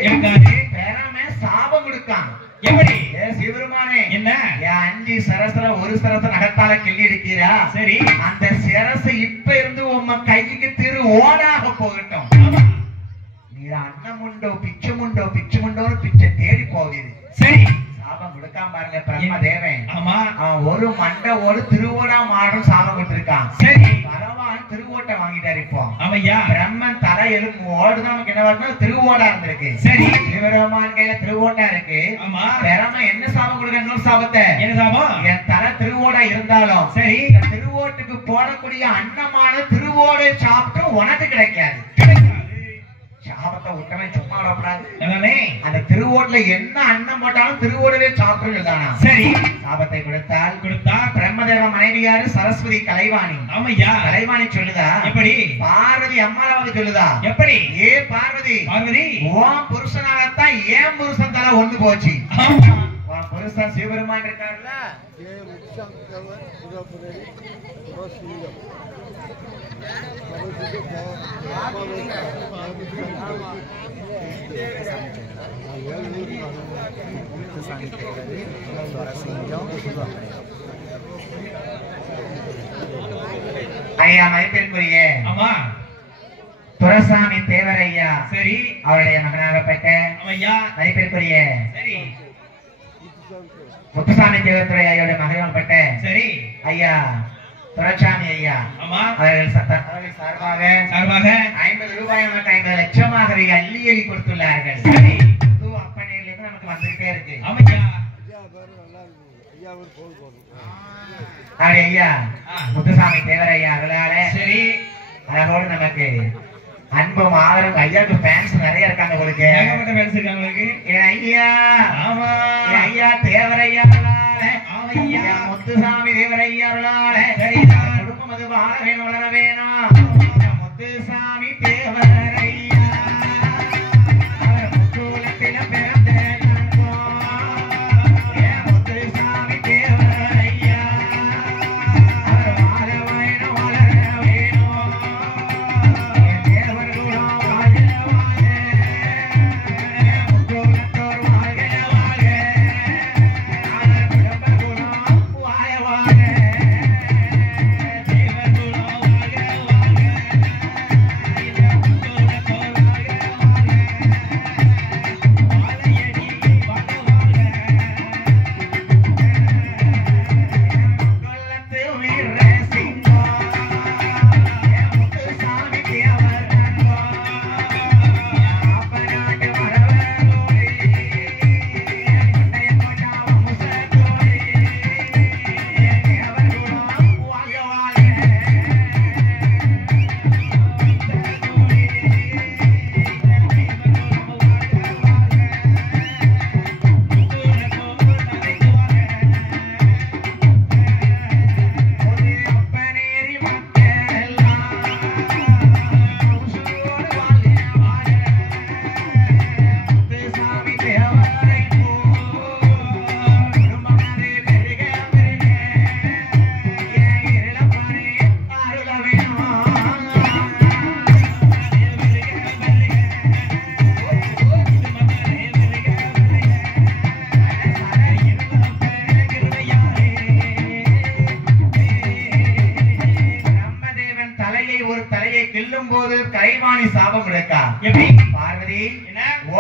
பெறம சாபம் கொடுக்கான். எப்படி? சிவபெருமானே என்ன 5 சரஸ்ல ஒரு சரச நகத்தால கிள்ளி எடுக்கிறா? சரி அந்த சரசு இப்ப இருந்து உம்ம கைக்கு திரு ஓடாக போகட்டும். நீ அன்னமுண்டோ பிச்சுமுண்டோ பிச்சை தேடி போகுது. சரி சாபம் கொடுக்காம பாருங்க பிரம்மதேவன். ஆமா அவன் ஒரு மண்டை ஒரு திருவோடா மாறும் சாபம் கொடுத்திருக்கான். சரி பரவாயில்ல திருவோட்டை வாங்கிட்டாரு. இப்போ அவையா பிரம்மன் தலை எலும்பு ஓடுதான் நமக்கு என்ன வரணும்? திருவோடா இருந்திருக்கு. சரி சிவபெருமான் கையில திருவோட்டா இருக்கு. ஆமா பிரம்மன் என்ன சாபம் கொடுக்க? இன்னொரு சாபத்தை. என்ன சாபம்? என் தலை திருவோடா இருந்தாலும் சரி திருவோட்டுக்கு போடக்கூடிய அன்னமான திருவோடை சாப்பிட்டு உனக்கு கிடைக்காது. சாபத்தை விட்டவன் சும்மா விடக்கூடாது. அந்த திருவோட்டுல என்ன அன்னம் போட்டாலும் திருவோடவே சாப்பிடுதானா? சரி சாபத்தை கொடுத்தா பிரம்மதேவ மனைவியாரு சரஸ்வதி கலைவாணி. ஆமையா கலைவாணி சொல்லுதா. எப்படி? பார்வதி அம்மாவாவது சொல்லுதா. எப்படி? ஏ பார்வதி உன் புருஷனாகத்தான் ஏன் புருஷன் தலை ஒண்ணு போச்சு. உன் புருஷன் சிவபெருமான் இருக்காருல்ல. ஐயா மதிப்பிற்குரிய ஆமா துரசாமி தேவரையா சரி அவருடைய மகனாகப்பட்ட ஐயா மதிப்பிற்குரிய சரி முத்துசாமி தேவத்துறை ஐயாவுடைய மகனாகப்பட்ட சரி ஐயா துரைசாமி ஐயா அவர்கள் சார்பாக 50 ரூபாய் நமக்கு 50 லட்சமாக அள்ளி கொடுத்துள்ளார்கள். அப்பனையிலிருந்து நமக்கு வந்துகிட்டே இருக்கு. ஐயா முத்துசாமி தேவரையா அவர்களால சரி அதோடு நமக்கு அன்பும் ஆதரவும். ஐயாவுக்கு ஃபேன்ஸ் நிறைய இருக்காங்க. உங்களுக்கு ஐயா ஆமா ஐயா தேவரையா முத்துசாமி தேவரையா குடும்பம் அது வாழ வேணும் வளர வேணும். முத்துசாமி தேவரையா அவர் முத்துலத்தில பிறந்த முத்துசாமி தேவரையா அவர் வாழ வேணும் வளர வேணும். தேவர் குலம் வாழ வாழ முத்துலத்தோர் வாழ வாழ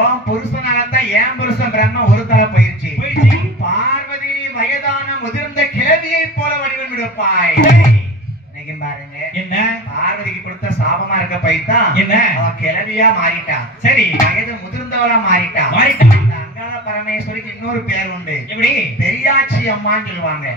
உன் புருஷனாலத்தான் என் புருஷன் பிரம்ம ஒரு தலை போயிருச்சு. பார்வதி நீ வயதான முதிர்ந்த கிழவியை போல வடிவம் எடுப்பாய். இன்னைக்கு பாருங்க என்ன பார்வதிக்கு கொடுத்த சாபமா இருக்க போய்தான் என்ன அவ கிழவியா மாறிட்டா. சரி வயது முதிர்ந்தவளா மாறிட்டா. இந்த அங்காள பரமேஸ்வரிக்கு இன்னொரு பேர் உண்டு. எப்படி பெரியாச்சி அம்மான்னு சொல்லுவாங்க.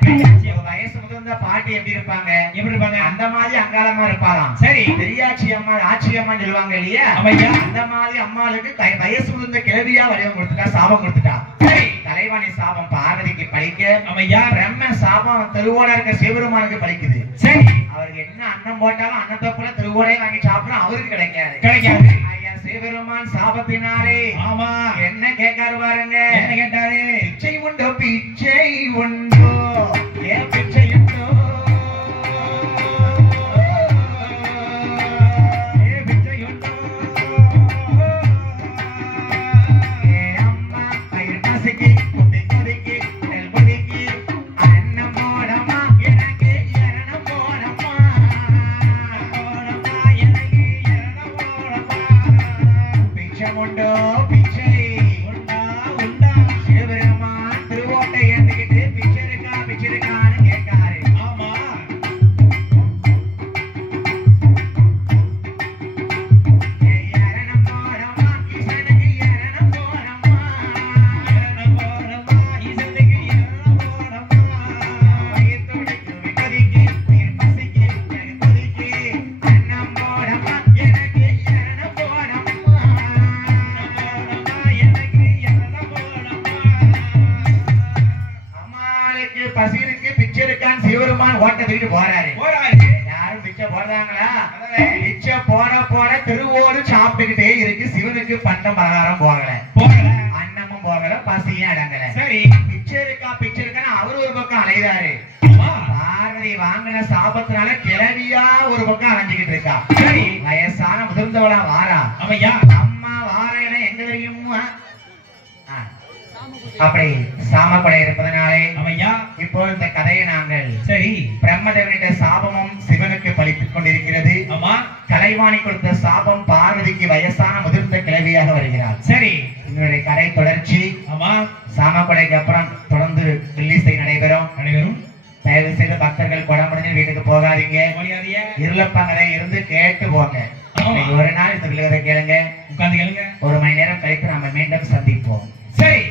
வயசு முதிர்ந்த பாட்டி எப்படி இருப்பாங்க? எப்படி இருப்பாங்க? அந்த மாதிரி அங்காளமா இருப்பாராம். சரி பெரியாச்சி அம்மா ஆச்சி அம்மான்னு சொல்லுவாங்க இல்லையா? ஆமையா. அந்த மாதிரி அம்மாளுக்கு வயசு முதிர்ந்த கிழவியா வடிவம் கொடுத்துட்டா, சாபம் கொடுத்துட்டா. சரி தலைவாணி சாபம் பார்வதிக்கு பழிக்க, ஆமையா. பிரம்ம சாபம் திருவோட இருக்க சிவபெருமானுக்கு பழிக்குது. சரி அவருக்கு என்ன அன்னம் போட்டாலும் அன்னத்தை போல திருவோடையை வாங்கி சாப்பிடணும், அவருக்கு கிடைக்காது. கிடைக்காது. ஐயா சிவபெருமான் சாபத்தினாலே ஆமா என்ன கேட்காரு பாருங்க. என்ன கேட்டாரு? பிச்சை உண்டோ பிச்சை உண்டோ ஏன் பிச்சை உண்டோ பசிருக்கு பிச்சை இருக்கான்னு சிவபெருமான் ஓட்ட தூக்கிட்டு போறாரு. யாரும் பிச்சை போடுறாங்களா? பிச்சை போட போட திருவோடு சாப்பிட்டுக்கிட்டே இருக்கு. சிவனுக்கு பண்டம் பலகாரம் போகல, அன்னமும் போகல, பசியும் அடங்கல. சரி பிச்சை இருக்கான்னு அவரு ஒரு பக்கம் அலைதாரு. பார்வதி வாங்கின சாபத்தினால கிளவியா ஒரு பக்கம் அலைஞ்சுக்கிட்டு இருக்கா. சரி வயசான முதிர்ந்தவளா வாரா. ஆமையா. அம்மா வார இடம் எங்க தெரியுமா? அப்படி சாமப்படை இருப்பதனாலே ஆமையா. இப்போ இந்த கதையை நாங்கள் சரி பிரம்மதேவனுடைய சாபமும் சிவனுக்கு பலித்துக் கொண்டிருக்கிறது. ஆமா கலைவாணி கொடுத்த சாபம் பார்வதிக்கு வயசான முதிர்ந்த கிழவியாக வருகிறார். சரி இதனுடைய கதை தொடர்ச்சி. ஆமா சாமப்படைக்கு அப்புறம் தொடர்ந்து வில்லிசை நடைபெறும். தயவு செய்து பக்தர்கள் குடமுடிஞ்சு வீட்டுக்கு போகாதீங்க. இருளப்பங்கரை இருந்து கேட்டு போங்க. ஒரு நாள் இந்த வில்லுவரை கேளுங்க, உட்கார்ந்து கேளுங்க. ஒரு மணி நேரம் கழித்து நம்ம மீண்டும் சந்திப்போம். சரி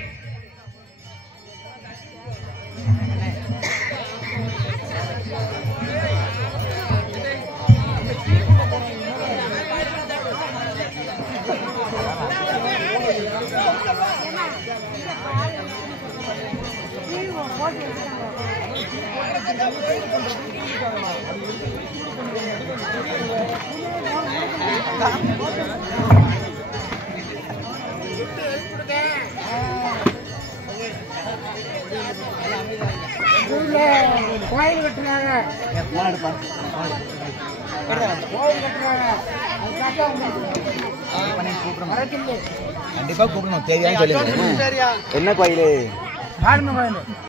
கோயில் கட்டுறாங்க, கண்டிப்பா கூப்பிடணும். தேவையான சொல்லி என்ன கோயில்?